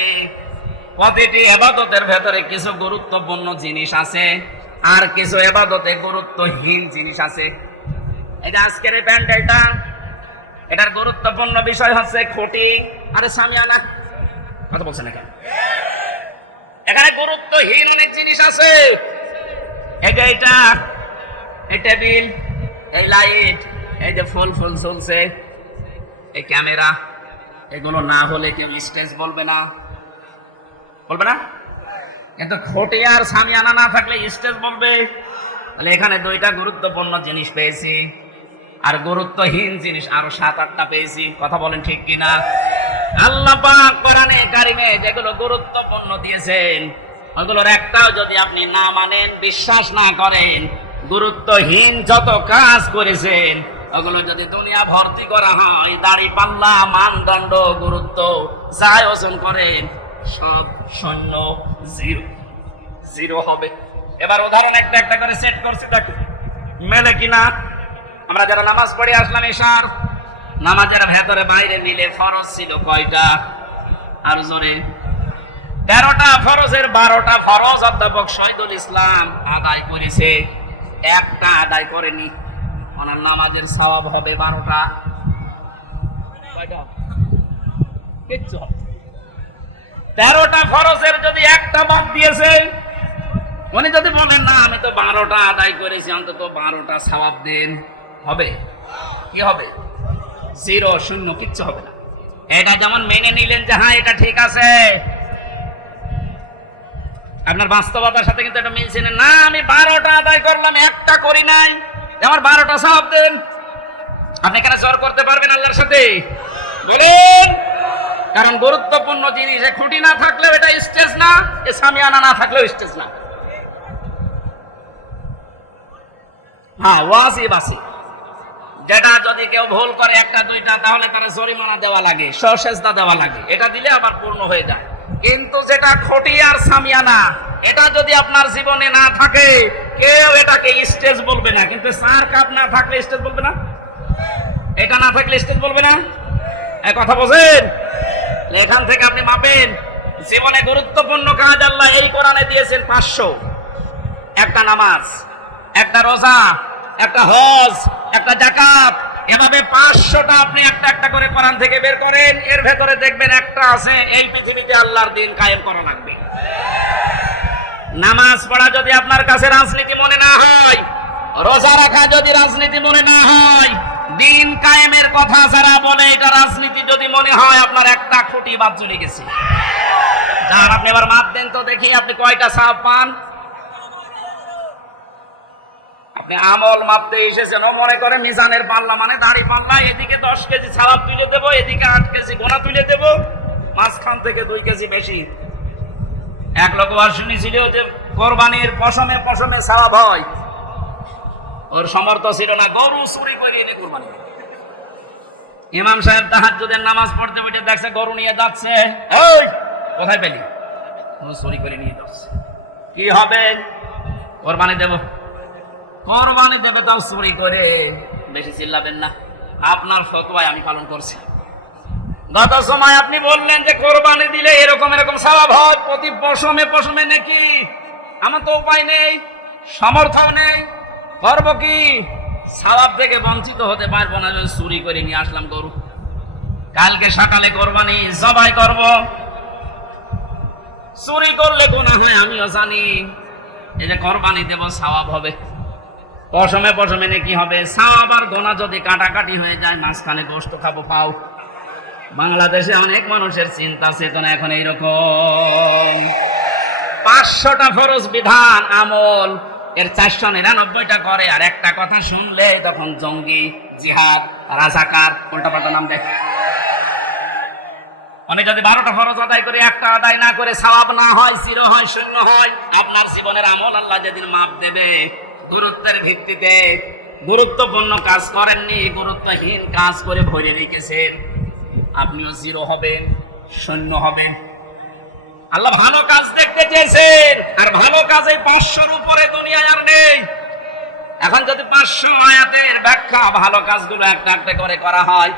প্রতিটি ইবাদতের ভেতরে কিছু গুরুত্বপূর্ণ জিনিস আছে, আর কিছু ইবাদতে গুরুত্বহীন জিনিস আছে। এই যে আজকের এই প্যান্ডেলটা, এটার গুরুত্বপূর্ণ বিষয় হচ্ছে খুঁটি। আরে সামিয়ানা কথা বলছেন না কেন? এখানে গুরুত্বহীন অনেক জিনিস আছে। এই যে এটা, এই টেবিল, এই লাইট, এই যে ফুল ফুল চলছে, এই ক্যামেরা, এগুলো না হলে কেউ স্টেজ বলবে না, বলবে না? কিন্তু খুঁটি আর সামিয়ানা না থাকলে স্টেজ বলবে। তাহলে এখানে দুইটা গুরুত্বপূর্ণ জিনিস পেয়েছি, আর গুরুত্বহীন জিনিস আরো 7-8টা পেয়েছি। কথা বলেন ঠিক কিনা? আল্লাহ পাক কোরআনে কারিমে যেগুলো গুরুত্বপূর্ণ দিয়েছেন, ওগুলোর একটাও যদি আপনি না মানেন, বিশ্বাস না করেন, গুরুত্বহীন যত কাজ করেছেন ওগুলো যদি দুনিয়া ভর্তি করা হয়, দাড়ি পাল্লা, মানদণ্ড, গুরুত্ব যাই ওজন করেন, সব শূন্য, জিরো জিরো হবে। এবার উদাহরণ একটা একটা করে সেট করছি, দেখো মেলে কিনা। আমরা যারা নামাজ পড়ে আসলাম, এশার নামাজের ভেতরে বাইরে মিলে ফরজ ছিল কয়টা? আর জোরে 13টা ফরজের 12টা ফরজ অধ্যাপক শহীদুল ইসলাম আদায় করেছে, একটা আদায় করেনি। ওনার নামাজের সওয়াব হবে 12টা। কয়টা? কিচ্ছু। 13টা ফরজের যদি একটা বাদ দিয়েছে, উনি যদি বলেন না আমি তো 12টা আদায় করেছি, অন্তত 12টা সওয়াব দেন, হবে? কি হবে? জিরো, শূন্য, কিচ্ছু হবে না। এটা যেমন মেনে নিলেন যে হ্যাঁ এটা ঠিক আছে, আপনার বাস্তবতার সাথে কিন্তু এটা মিলছে না। আমি 12টা আদায় করলাম, একটা করি নাই, আমার 12টা সওয়াব দেন। আপনি কেন জোর করতে পারবেন আল্লাহর সাথে? বলেন। কারণ গুরুত্বপূর্ণ জিনিস, খুঁটি না থাকলেও এটা স্টেজ না, এ সামিয়ানা না থাকলেও স্টেজ না। হ্যাঁ, ওয়াজিব আছে, যেটা যদি কেউ ভুল করে 1-2টা, তাহলে তারা জরিমানা দেওয়া লাগে, সসেজদা দেওয়া লাগে, এটা দিলে আবার পূর্ণ হয়ে যায়। কিন্তু যেটা খুঁটি আর সামিয়ানা, এটা যদি আপনার জীবনে না থাকে, কেউ এটাকে স্টেজ বলবে না। কিন্তু চার কাপ না থাকলে স্টেজ বলবে না, এটা না থাকলে স্টেজ বলবে না। এই কথা বোঝেন? এখান থেকে আপনি মাপেন জীবনে গুরুত্বপূর্ণ কাজ আল্লাহ এই কোরআনে দিয়েছেন 500। একটা নামাজ, একটা রোজা, একটা হজ, একটা যাকাত, এভাবে 500টা আপনি একটা একটা করে কোরআন থেকে বের করেন, এর ভেতরে দেখবেন একটা আছে এই পৃথিবীতে আল্লাহর দিন কায়েম করা লাগবে। নামাজ পড়া যদি আপনার কাছে রাজনীতি মনে না হয়, রোজা রাখা যদি রাজনীতি মনে না হয়, দিন কায়েমের কথা যারা বলে এটা রাজনীতি যদি মনে হয়, আপনার একটা খুঁটি বাদ চলে গেছে। যার আপনি এবার মাপ দেন তো দেখি আপনি কয়টা সওয়াব পান। আপনি আমল মাপতে এসেছেন, মনে করে মিজানের পাল্লা মানে দাড়ি পাল্লা, এদিকে 10 কেজি সওয়াব তুলে দেবো, এদিকে 8 কেজি গোনা তুলে দেবো, মাঝখান থেকে 2 কেজি বেশি। এক লোক শুনেছিল যে কোরবানির পশমে পশমে সওয়াব হয়, ওর সমর্থ ছিল না, গরু চুরি করে এনে কোরবানি। ইমাম সাহেব তাহাজ্জুদের নামাজ পড়তে বসে দেখছে গরু নিয়ে যাচ্ছে, এই কোথায় পেলি? গরু চুরি করে নিয়ে যাচ্ছে। কি হবে? কোরবানি দেব। কোরবানি দেবে তাও চুরি করে, বেশি চিল্লাবেন না, আপনার ফতোয়ায় আমি পালন করছি। গত সময় আপনি বললেন যে কোরবানি দিলে এরকম এরকম সওয়াব হয়, প্রতি পশমে পশমে নাকি? আমার তো উপায় নেই, সামর্থ্য নেই, করব কি? সওয়াব থেকে বঞ্চিত হতে পারবো না, চুরি করে নিয়ে আসলাম গরু। কালকে সকালে কোরবানি জবাই করব, চুরি করলে গুনাহ হয় আমিও জানি, এই যে কোরবানি দেব সওয়াব হবে, পশমে পশমে নাকি হবে। সওয়াব আর গুনাহ যদি কাটাকাটি হয়ে যায়, মাঝখানে গোশত খাবো পাও। বাংলাদেশে অনেক মানুষের চিন্তা চেতনা এখন এইরকম। 500টা ফরজ বিধান আমল, এর 499টা করে, আর একটা কথা শুনলে তখন জঙ্গি, জিহাদ, রাজাকার, উল্টাপাল্টা নাম দেয়। অনেক যদি 12টা ফরজ আদায় করে একটা আদায় না করে সওয়াব না হয়, জিরো হয়, শূন্য হয়, আপনার জীবনের আমল আল্লাহ যেদিন মাপ দেবে, গুরুত্বের ভিত্তিতে গুরুত্বপূর্ণ কাজ করেননি, গুরুত্বহীন কাজ করে ভরে রেখেছেন, আপনিও জিরো হবেন, শূন্য হবেন। আল্লাহ ভালো কাজ দেখতে চেয়েছেন, আর ভালো কাজে 500-র উপরে দুনিয়ায় আর নেই। এখন যদি 500 আয়াতের ব্যাখ্যা ভালো কাজগুলো একটা একটা করে করা হয়,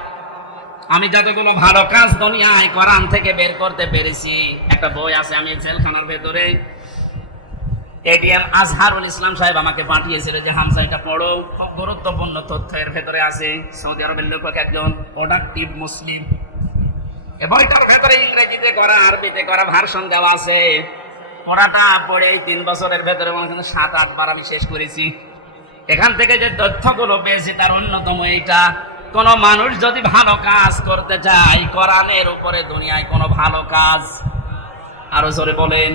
আমি যতগুলো ভালো কাজ দুনিয়ায় কোরআন থেকে বের করতে পেরেছি, একটা বই আছে, আমি জেলখানার ভেতরে, এটিএম আজহারুল ইসলাম সাহেব আমাকে পাঠিয়েছিল যে হামজা এটা পড়ো, গুরুত্বপূর্ণ তথ্য এর ভেতরে আছে। সৌদি আরবের লোক একজন প্রোডাক্টিভ মুসলিম, বইটার ভেতরে ইংরেজিতে করা, আরবিতে করা ভার্সন দেওয়া আছে। পড়াটা পড়ে এই 3 বছরের ভেতরে মনে হয় 7-8 বার আমি শেষ করেছি। এখান থেকে যে তথ্যগুলো পেয়েছি তার অন্যতম এইটা, কোন মানুষ যদি ভালো কাজ করতে চায়, কোরআনের উপরে দুনিয়ায় কোনো ভালো কাজ, আরো জোরে বলেন,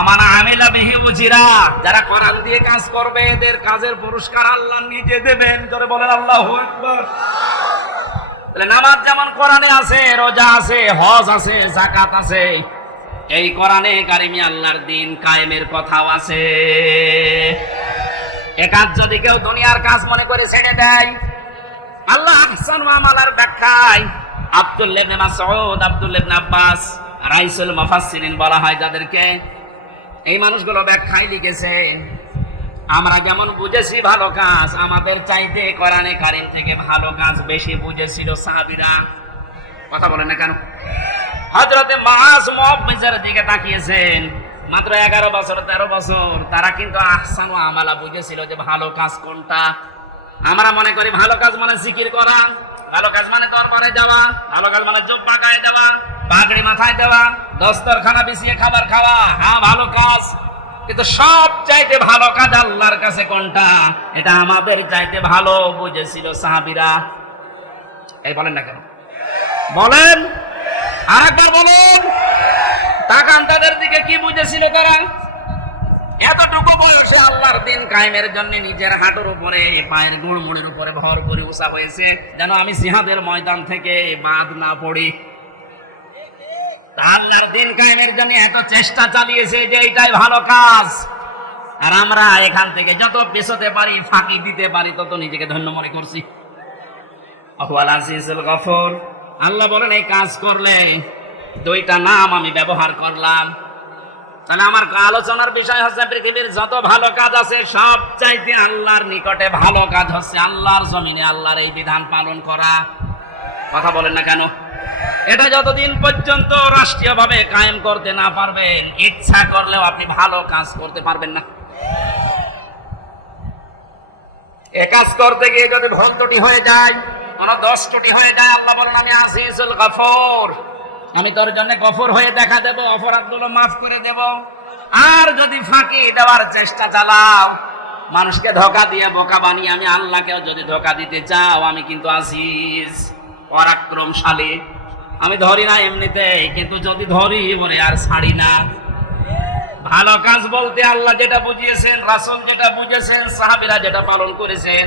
আমার আমিলা বিহি উজিরা, যারা কোরআন দিয়ে কাজ করবে এদের কাজের পুরস্কার আল্লাহ নিজে দেবেন। জোরে বলেন আল্লাহু আকবার। তাহলে নামাজ যেমন কোরআনে আছে, রোজা আছে, হজ আছে, যাকাত আছে, এই কোরআনে কারিমে আল্লাহর দিন কায়েমের কথাও আছে। এ কাজ যদি কেউ দুনিয়ার কাজ মনে করে ছেড়ে দেয়, আল্লাহ আহসান মামালার ব্যাখ্যায় আব্দুল্লাহ ইবনে মাসউদ, আব্দুল্লাহ ইবনে আব্বাস, রাইসুল মুফাসসিরিন বলা হয় যাদেরকে, এই মানুষগুলো ব্যাখ্যায় লিখেছেন, আমরা যেমন বুঝেছি ভালো কাজ, আমাদের চাইতে কোরআনে কারীম থেকে ভালো কাজ বেশি বুঝেছিল সাহাবীরা। কথা বলেন না কেন? হযরতে মুআজ মুআব্বিজের দিকে তাকিয়েছেন, মাত্র 11 বছর 13 বছর, তারা কিন্তু আহসান ওয়া আমালা বুঝেছিল যে ভালো কাজ কোনটা। আমরা মনে করি ভালো কাজ মানে জিকির করা, ভালো কাজ মানে দরবারে যাওয়া, ভালো কাজ মানে জুব্বা গায়ে দেওয়া, পাগড়ি মাথায় দেওয়া, দস্তরখানা বিছিয়ে খাবার খাওয়া, হ্যাঁ ভালো কাজ। কিন্তু সব চাইতে ভালো কাজ আল্লাহর কাছে কোনটা, এটা আমাদের চাইতে ভালো বুঝেছিল সাহাবীরা। এই বলেন না কেন? বলেন, আরেকবার বলুন। তাকান তাদের দিকে, কি বুঝেছিল তারা? এতটুকু বয়সে আল্লাহর দিন কায়েমের জন্য নিজের হাঁটুর উপরে, পায়ের গোড়মোড়ের উপরে ভর করে উঁচা হয়েছে, যেন আমি জিহাদের ময়দান থেকে বাদ না পড়ি। আল্লাহর দিন কায়েমের জন্য এত চেষ্টা চালিয়েছে যে এইটাই ভালো কাজ। আর আমরা এখান থেকে যত পেছোতে পারি, ফাঁকি দিতে পারি, তত নিজেকে ধন্য মনে করছি। আহুয়াল আজিজুল গফুর, আল্লাহ বলেন এই কাজ করলে দুইটা নাম আমি ব্যবহার করলাম। তাহলে আমার আলোচনার বিষয় হচ্ছে পৃথিবীর যত ভালো কাজ আছে সব চাইতে আল্লাহর নিকটে ভালো কাজ হচ্ছে আল্লাহর জমিনে আল্লাহর এই বিধান পালন করা। কথা বলেন না কেন? এটা যতদিন পর্যন্ত রাষ্ট্রীয়ভাবে কায়েম করতে না পারবেন, ইচ্ছা করলেও আপনি ভালো কাজ করতে পারবেন না। এ কাজ করতে গিয়ে যদি ভুল ত্রুটি হয়ে যায়, কোন দোষ ত্রুটি হয়ে যায়, আল্লাহ বলেন আমি আজিজুল গফুর, আমি তোর জন্য গফুর হয়ে দেখা দেব, অপরাধগুলো মাফ করে দেব। আর যদি ফাঁকি দেওয়ার চেষ্টা চালাও, মানুষকে ধোঁকা দিয়ে বোকা বানিয়ে, আমি আল্লাহকেও যদি ধোঁকা দিতে চাও, আমি কিন্তু আজিজ, পরাক্রমশালী, আমি ধরি না এমনিতে, কিন্তু যদি ধরি বলে আর ছাড়ি না। ভালো কাজ বলতে আল্লাহ যেটা বুঝিয়েছেন, রাসূল যেটা বুঝেছেন, সাহাবীরা যেটা পালন করেছেন,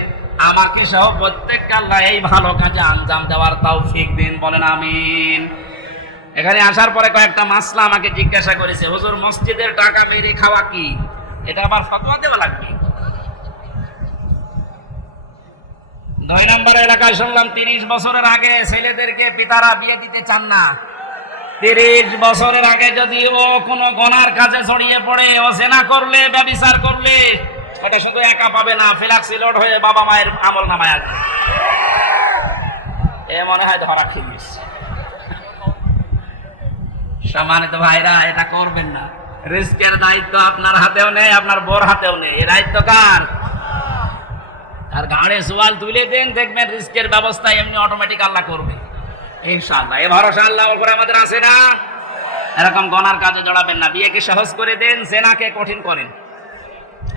আমাকে সহ প্রত্যেককে আল্লাহ এই ভালো কাজে আঞ্জাম দেওয়ার তৌফিক দিন। বলেন আমিন। এখানে আসার পরে কয়েকটা মাসলা আমাকে জিজ্ঞাসা করেছে, হুজুর মসজিদের টাকা মেরে খাওয়া কি, এটা আবার ফতোয়া দেওয়া লাগবে? 2 নম্বর এলাকায় শুনলাম 30 বছরের আগে ছেলেদেরকে পিতারা বিয়ে দিতে চান না। 30 বছরের আগে যদি ও কোনো গুনার কাজে জড়িয়ে পড়ে, ও জেনা করলে, ব্যভিচার করলে, এটা শুধু একা পাবে না, ফ্ল্যাক্সিলোড হয়ে বাবা মায়ের আমল নামায় আসবে। এ মনে হয় ধরা খেলিস। সম্মানিত ভাইরা, এটা করবেন না। রিস্কের দায়িত্ব আপনার হাতেও নেই, আপনার বোর হাতেও নেই। এই দায়িত্ব কার? আর ঘাড়ে সোয়াল তুলে দেন, দেখবেন রিস্কের ব্যবস্থা এমনি অটোমেটিক আল্লাহ করবে ইনশাআল্লাহ। এ ভরসা আল্লাহর উপর আমাদের আছে না? এরকম গনার কাজে জড়াবেন না। বিয়েকে সহজ করে দেন, জেনাকে কঠিন করেন।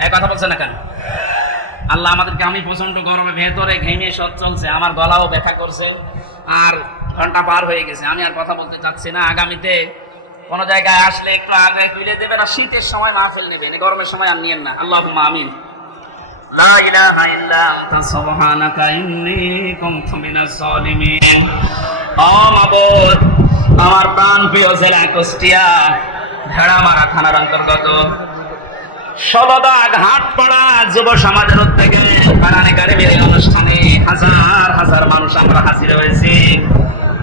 এই কথা বলছেন না কেন? আল্লাহ আমাদেরকে, আমি প্রচন্ড গরমে ভেতরে ঘেমে সব চলছে, আমার গলাও ব্যথা করছে, আর ঘন্টা পার হয়ে গেছে, আমি আর কথা বলতে চাচ্ছি না। আগামীতে কোন জায়গায় আসলে একটু আগে তুলে দেবেন, আর শীতের সময় মাহফিল নেবেন, গরমের সময় আর নিয়েন না। আল্লাহুম্মা আমিন। লা ইলাহা ইল্লা আনতা সুবহানাকা ইন্নী কুনতু মিনাজ জালিমিন। ও মাবুদ, আমার প্রাণ প্রিয় জেলা কুষ্টিয়া ভেড়ামারা থানার অন্তর্গত ষোলদা ঘাটপাড়া যুব সমাজের উদ্যোগে কোরআনে কারিমের এই অনুষ্ঠানে হাজার হাজার মানুষ আমরা হাজির হয়েছি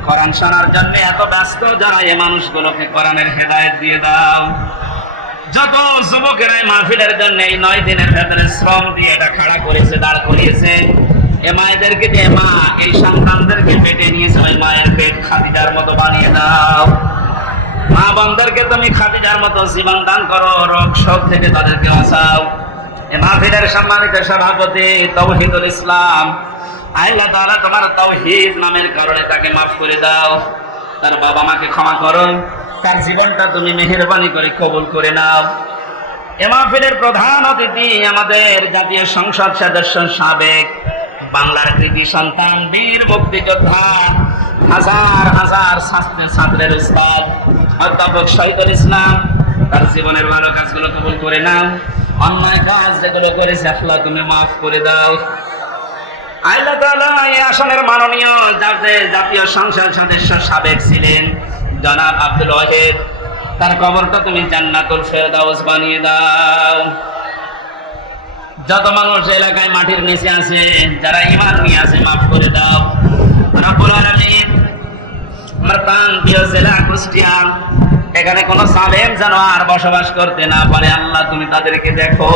কোরআন শোনার জন্য। এত ব্যস্ত যারা, এই মানুষগুলোকে কোরআনের হেদায়েত দিয়ে দাও। যত যুবকেরা মাহফিলের জন্য এই 9 দিনের ভেতরে শ্রম দিয়ে এটা খাড়া করেছে, দাঁড় করিয়েছে, এ মায়েদেরকে, যে মা এই সন্তানদেরকে পেটে নিয়েছে, ওই মায়ের পেট খাদিজার মতো বানিয়ে দাও। মা বন্ধুরকে তুমি খাদিজার মতো জীবন দান করো, রোগ শোক থেকে তাদেরকে বাঁচাও। এ মাহফিলের সম্মানিত সভাপতি তৌহিদুল ইসলাম, আল্লাহ তাআলা তোমার তাওহীদ নামের কারণে তাকে মাফ করে দাও, তার বাবা মাকে ক্ষমা করো, তার জীবনটা তুমি মেহেরবানি করে কবুল করে নাও। এ মাহফিলের প্রধান অতিথি আমাদের জাতীয় সংসদ সদস্য, সাবেক বাংলার কৃতি সন্তান, বীর মুক্তিযোদ্ধা, হাজার হাজার ছাত্রের উস্তাদ অধ্যাপক শহীদুল ইসলাম, তার জীবনের ভালো কাজগুলো কবুল করে নাও। অন্যায় কাজ যেগুলো করেছে আল্লাহ তুমি মাফ করে দাও। আল্লাহ তাআলা এই আসনের মাননীয় জাতীয় সংসদ সদস্য সাবেক ছিলেন জনাব আব্দুল ওয়াহিদ, তার কবরটা তুমি জান্নাতুল ফেরদাউস বানিয়ে দাও। যত মানুষ এলাকায় মাটির নিচে আছে, যারা ঈমান নিয়ে আছে, মাফ করে দাও রব্বুল আলামিন। আমার প্রাণ প্রিয় জেলা কুষ্টিয়া, এখানে কোনো জালেম যেন আর বসবাস করতে না পারে আল্লাহ তুমি তাদেরকে দেখো।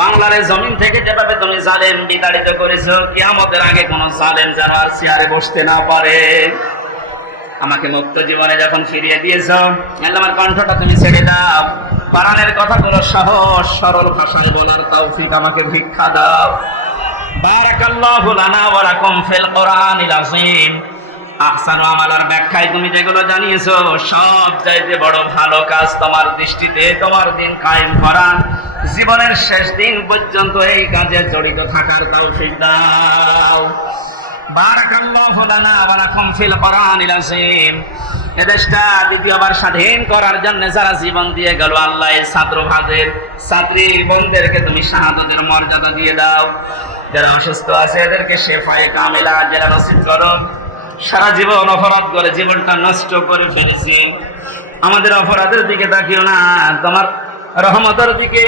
বাংলার জমিন থেকে যেভাবে তুমি জালেম বিতাড়িত করেছো, কিয়ামতের আগে কোনো জালেম যেন আর চেয়ারে বসতে না পারে। আমাকে মুক্ত জীবনে যখন ফিরিয়ে দিয়েছো আল্লাহ, আমার কণ্ঠটা তুমি ছেড়ে দাও, কোরআনের কথাগুলো সহজ সরল ভাষায় বলার তৌফিক আমাকে ভিক্ষা দাও। বারাকাল্লাহু লানা ওয়া লাকুম ফিল কোরআনিল আযীম। আহসানু আমালার ব্যাখ্যায় তুমি যেগুলো জানিয়েছো, সব চাইতে বড় ভালো কাজ তোমার দৃষ্টিতে তোমার দিন কায়েম করা, জীবনের শেষ দিন পর্যন্ত এই কাজে জড়িত থাকার তৌফিক দাও। বারাকাল্লাহু লানা ওয়া লাকুম ফিল কোরআনিল আযীম। এদেশটা দ্বিতীয়বার স্বাধীন করার জন্য যারা জীবন দিয়ে গেল আল্লাহ, এই ছাত্র ভাইদের ছাত্রী বোনদেরকে তুমি শাহাদাতের মর্যাদা দিয়ে দাও। যারা অসুস্থ আছে এদেরকে শেফায়ে কামিলা যারা নসিব করো। সারা জীবন অপরাধ করে জীবনটা নষ্ট করে ফেলেছি, আমাদের অপরাধের দিকে তাকিও না, তোমার রহমতের দিকে